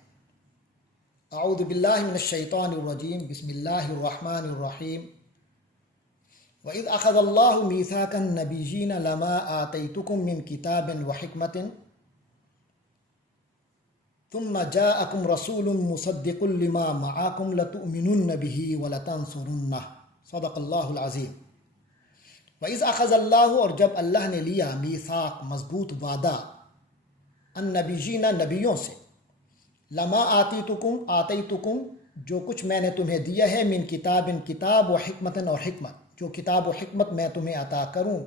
اعوذ باللہ من الشیطان الرجیم، بسم اللہ الرحمن الرحیم۔ وَإِذْ أَخَذَ اللَّهُ مِيثَاقَ النَّبِيِّينَ لَمَا آتَيْتُكُم مِّن كِتَابٍ وَحِكْمَةٍ ثُمَّ جَاءَكُمْ رَسُولٌ مُصَدِّقٌ لِّمَا مَعَكُمْ لَتُؤْمِنُنَّ بِهِ وَلَتَنصُرُنَّهُ صدق اللہ العظیم۔ وَإِذْ أَخَذَ اللَّهُ اور جب اللہ نے لیا میثاق مضبوط وعدہ، النبیین نبیوں سے، لما آتیتکم جو کچھ میں نے تمہیں دیا ہے، من کتاب کتاب، و حکمت اور حکمت جو کتاب و حکمت میں تمہیں عطا کروں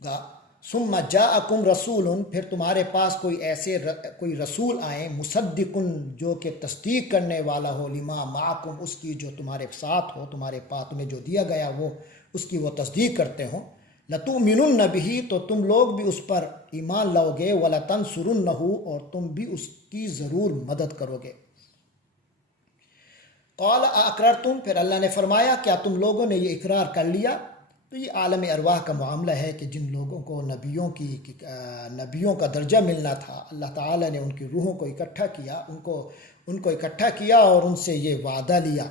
گا، ثم جاءکم رسول پھر تمہارے پاس کوئی رسول آئیں، مصدق جو کہ تصدیق کرنے والا ہو، لما معکم اس کی جو تمہارے ساتھ ہو، تمہارے پاس تمہیں جو دیا گیا وہ اس کی وہ تصدیق کرتے ہوں، لتؤمنن بہ تو تم لوگ بھی اس پر ایمان لاؤ گے، ولتنصرنہ اور تم بھی اس کی ضرور مدد کرو گے۔ قال اقررتم پھر اللہ نے فرمایا کیا تم لوگوں نے یہ اقرار کر لیا؟ تو یہ عالم ارواح کا معاملہ ہے کہ جن لوگوں کو نبیوں کا درجہ ملنا تھا، اللہ تعالیٰ نے ان کی روحوں کو اکٹھا کیا، ان کو اکٹھا کیا اور ان سے یہ وعدہ لیا،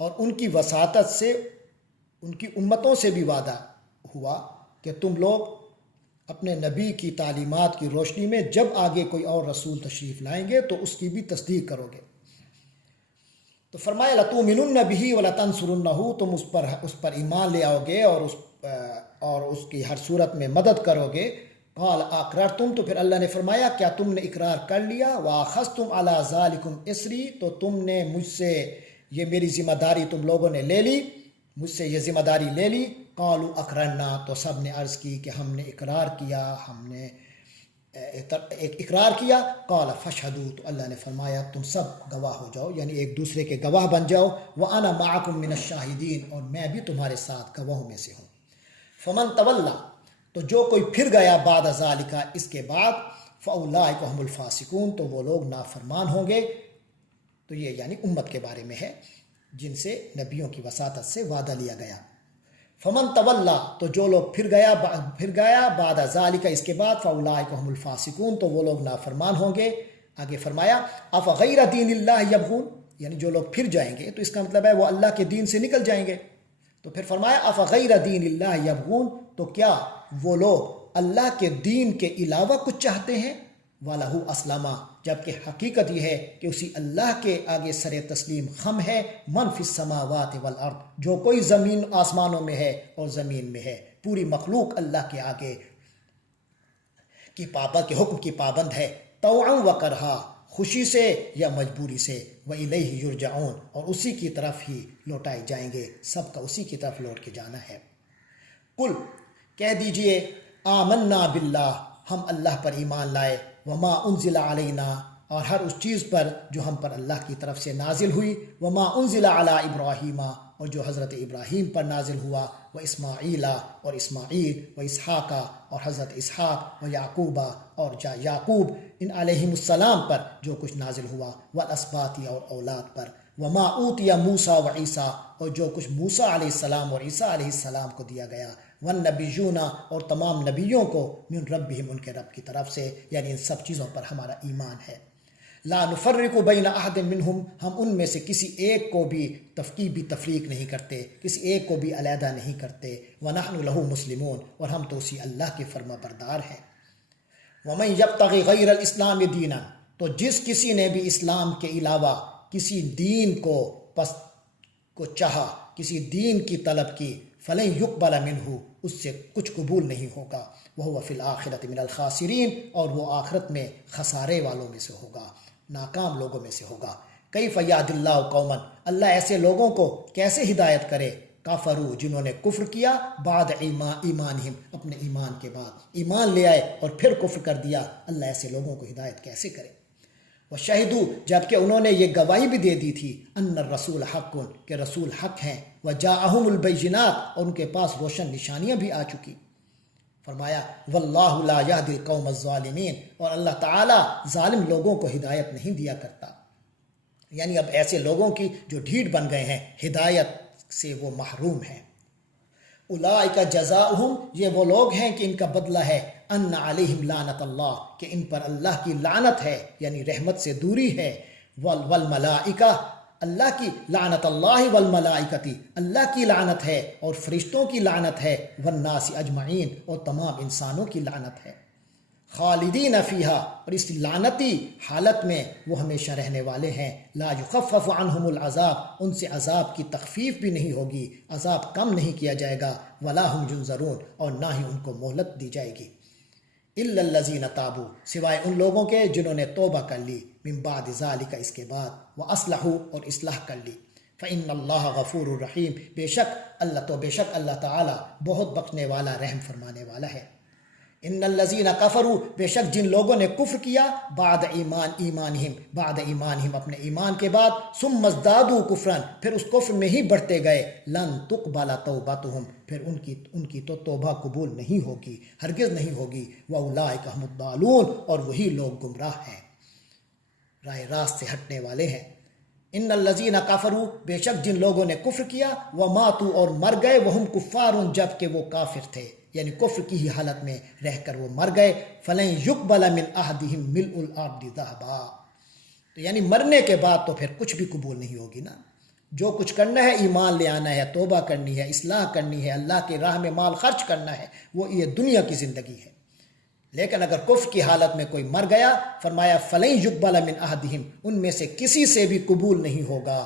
اور ان کی وساطت سے ان کی امتوں سے بھی وعدہ ہوا کہ تم لوگ اپنے نبی کی تعلیمات کی روشنی میں جب آگے کوئی اور رسول تشریف لائیں گے تو اس کی بھی تصدیق کرو گے۔ تو فرمایا لتؤمنن بہ ولتنصرنہ تم اس پر ایمان لے آؤ گے اور اس کی ہر صورت میں مدد کرو گے۔ قال اقررتم تو پھر اللہ نے فرمایا کیا تم نے اقرار کر لیا؟ واخذتم علی ذالکم اسری تو تم نے مجھ سے یہ میری ذمہ داری تم لوگوں نے لے لی، مجھ سے یہ ذمہ داری لے لی۔ قالوا اقررنا تو سب نے عرض کی کہ ہم نے اقرار کیا، ہم نے اقرار کیا۔ قال فاشهدوا تو اللہ نے فرمایا تم سب گواہ ہو جاؤ، یعنی ایک دوسرے کے گواہ بن جاؤ، وانا معکم من الشاہدین اور میں بھی تمہارے ساتھ گواہوں میں سے ہوں۔ فمن تولا تو جو کوئی پھر گیا بعد ذالک اس کے بعد، فاولئک هم الفاسقون تو وہ لوگ نافرمان ہوں گے۔ تو یہ یعنی امت کے بارے میں ہے جن سے نبیوں کی وساطت سے وعدہ لیا گیا۔ فمن تولا تو جو لوگ پھر گیا بعد ذالک اس کے بعد، فاولئک هم الفاسقون تو وہ لوگ نافرمان ہوں گے۔ آگے فرمایا افغیر دین اللہ یبغون یعنی جو لوگ پھر جائیں گے تو اس کا مطلب ہے وہ اللہ کے دین سے نکل جائیں گے۔ تو پھر فرمایا افغیر دین اللہ یبغون تو کیا وہ لوگ اللہ کے دین کے علاوہ کچھ چاہتے ہیں؟ وَلَهُ أَسْلَمَ جبکہ حقیقت یہ ہے کہ اسی اللہ کے آگے سر تسلیم خم ہے، من فی السماوات والارض جو کوئی زمین آسمانوں میں ہے اور زمین میں ہے، پوری مخلوق اللہ کے آگے کے حکم کی پابند ہے، طوعا و کرہا خوشی سے یا مجبوری سے، وَإِلَيْهِ يُرْجَعُونَ اور اسی کی طرف ہی لوٹائے جائیں گے، سب کا اسی کی طرف لوٹ کے جانا ہے۔ قل کہہ دیجئے آمنا باللہ ہم اللہ پر ایمان لائے، وما انزل علینا اور ہر اس چیز پر جو ہم پر اللہ کی طرف سے نازل ہوئی، وما انزل علی ابراہیم اور جو حضرت ابراہیم پر نازل ہوا، و اسماعیل اور اسماعیل، و اسحاق اور حضرت اسحاق، و یعقوب اور یعقوب ان علیہم السلام پر جو کچھ نازل ہوا، والاسباط اور اولاد پر، وما اوتی موسیٰ و عیسیٰ اور جو کچھ موسیٰ علیہ السلام اور عیسیٰ علیہ السلام کو دیا گیا، والنبیون اور تمام نبیوں کو، من ربہم ان کے رب کی طرف سے، یعنی ان سب چیزوں پر ہمارا ایمان ہے۔ لا نفرق بین احد منہم، ہم ان میں سے کسی ایک کو بھی تفریق نہیں کرتے، کسی ایک کو بھی علیحدہ نہیں کرتے، ونحن لہ مسلمون، اور ہم تو اسی اللہ کے فرما بردار ہیں۔ ومن یبتغی غیر الاسلام دینا، تو جس کسی نے بھی اسلام کے علاوہ کسی دین کو چاہا، کسی دین کی طلب کی، فلن یقبل منہ، اس سے کچھ قبول نہیں ہوگا، وہو فی الآخرۃ من الخاسرین، اور وہ آخرت میں خسارے والوں میں سے ہوگا، ناکام لوگوں میں سے ہوگا۔ کیف یہدی اللہ قوما، اللہ ایسے لوگوں کو کیسے ہدایت کرے، کافروا، جنہوں نے کفر کیا، بعد ایمانہم، اپنے ایمان کے بعد ایمان لے آئے اور پھر کفر کر دیا، اللہ ایسے لوگوں کو ہدایت کیسے کرے۔ وشہدوا، جبکہ انہوں نے یہ گواہی بھی دے دی تھی، ان الرسول حق، کہ رسول حق ہیں، وجاءہم البینات، اور ان کے پاس روشن نشانیاں بھی آ چکی۔ فرمایا واللہ لا یہدی القوم الظالمین، اور اللہ تعالیٰ ظالم لوگوں کو ہدایت نہیں دیا کرتا، یعنی اب ایسے لوگوں کی جو ڈھیٹ بن گئے ہیں، ہدایت سے وہ محروم ہیں۔ اولئک جزاؤہم، یہ وہ لوگ ہیں کہ ان کا بدلہ ہے، ان علیہم لعنت اللہ، کہ ان پر اللہ کی لعنت ہے، یعنی رحمت سے دوری ہے، والملائکہ، اللہ کی لعنت اللہ والملائکتی، اللہ کی لعنت ہے اور فرشتوں کی لعنت ہے، والناس اجمعین، اور تمام انسانوں کی لعنت ہے، خالدین فیہا، اور اس لعنتی حالت میں وہ ہمیشہ رہنے والے ہیں، لا یخفف عنہم العذاب، ان سے عذاب کی تخفیف بھی نہیں ہوگی، عذاب کم نہیں کیا جائے گا، ولا ہم ینظرون، اور نہ ہی ان کو مہلت دی جائے گی، الا الذین تابوا، سوائے ان لوگوں کے جنہوں نے توبہ کر لی، من بعد ذالک، اس کے بعد، واصلحوا، اور اصلاح کر لی، فإن اللہ غفور الرحیم، بے شک اللہ تعالی بہت بخشنے والا، رحم فرمانے والا ہے۔ ان الذین کفروا، بے شک جن لوگوں نے کفر کیا، بعد ایمانہم، اپنے ایمان کے بعد، ثم ازدادوا کفرا، پھر اس کفر میں ہی بڑھتے گئے، لن تقبل توبتہم، پھر ان کی تو توبہ قبول نہیں ہوگی، ہرگز نہیں ہوگی، واولئک هم الضالون، اور وہی لوگ گمراہ ہیں، راہ راست سے ہٹنے والے ہیں۔ ان الذین کفروا، بے شک جن لوگوں نے کفر کیا، وماتوا، اور مر گئے، وہم کفار، جب کہ وہ کافر تھے، یعنی کفر کی ہی حالت میں رہ کر وہ مر گئے، فلن یقبل من احدہم ملء الارض ذہبا، تو یعنی مرنے کے بعد تو پھر کچھ بھی قبول نہیں ہوگی نا، جو کچھ کرنا ہے، ایمان لے آنا ہے، توبہ کرنی ہے، اصلاح کرنی ہے، اللہ کی راہ میں مال خرچ کرنا ہے، وہ یہ دنیا کی زندگی ہے۔ لیکن اگر کفر کی حالت میں کوئی مر گیا، فرمایا فلن یقبل من احدہم، ان میں سے کسی سے بھی قبول نہیں ہوگا،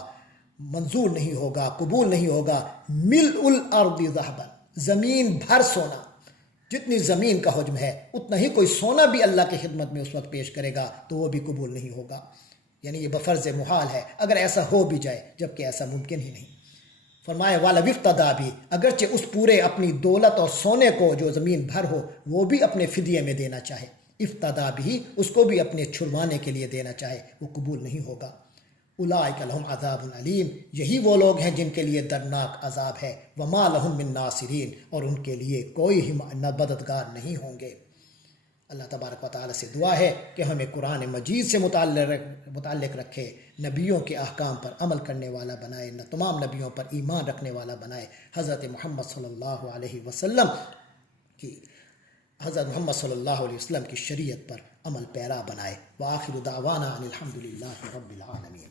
منظور نہیں ہوگا، قبول نہیں ہوگا، ملء الارض ذہبا، زمین بھر سونا، جتنی زمین کا حجم ہے اتنا ہی کوئی سونا بھی اللہ کی خدمت میں اس وقت پیش کرے گا تو وہ بھی قبول نہیں ہوگا، یعنی یہ بفرض محال ہے اگر ایسا ہو بھی جائے، جبکہ ایسا ممکن ہی نہیں۔ فرمایا والا وفتدا بھی، اگرچہ اس پورے اپنی دولت اور سونے کو جو زمین بھر ہو وہ بھی اپنے فدیے میں دینا چاہے، افتدا بھی، اس کو بھی اپنے چھڑوانے کے لیے دینا چاہے، وہ قبول نہیں ہوگا۔ اولئک لہم عذاب علیم، یہی وہ لوگ ہیں جن کے لیے دردناک عذاب ہے، وما لہم من ناصرین، اور ان کے لیے کوئی مددگار نہیں ہوں گے۔ اللہ تبارک و تعالیٰ سے دعا ہے کہ ہمیں قرآن مجید سے متعلق رکھے، نبیوں کے احکام پر عمل کرنے والا بنائے، تمام نبیوں پر ایمان رکھنے والا بنائے، حضرت محمد صلی اللہ علیہ وسلم کی شریعت پر عمل پیرا بنائے۔ وآخر دعوانا ان الحمد للہ رب العالمین۔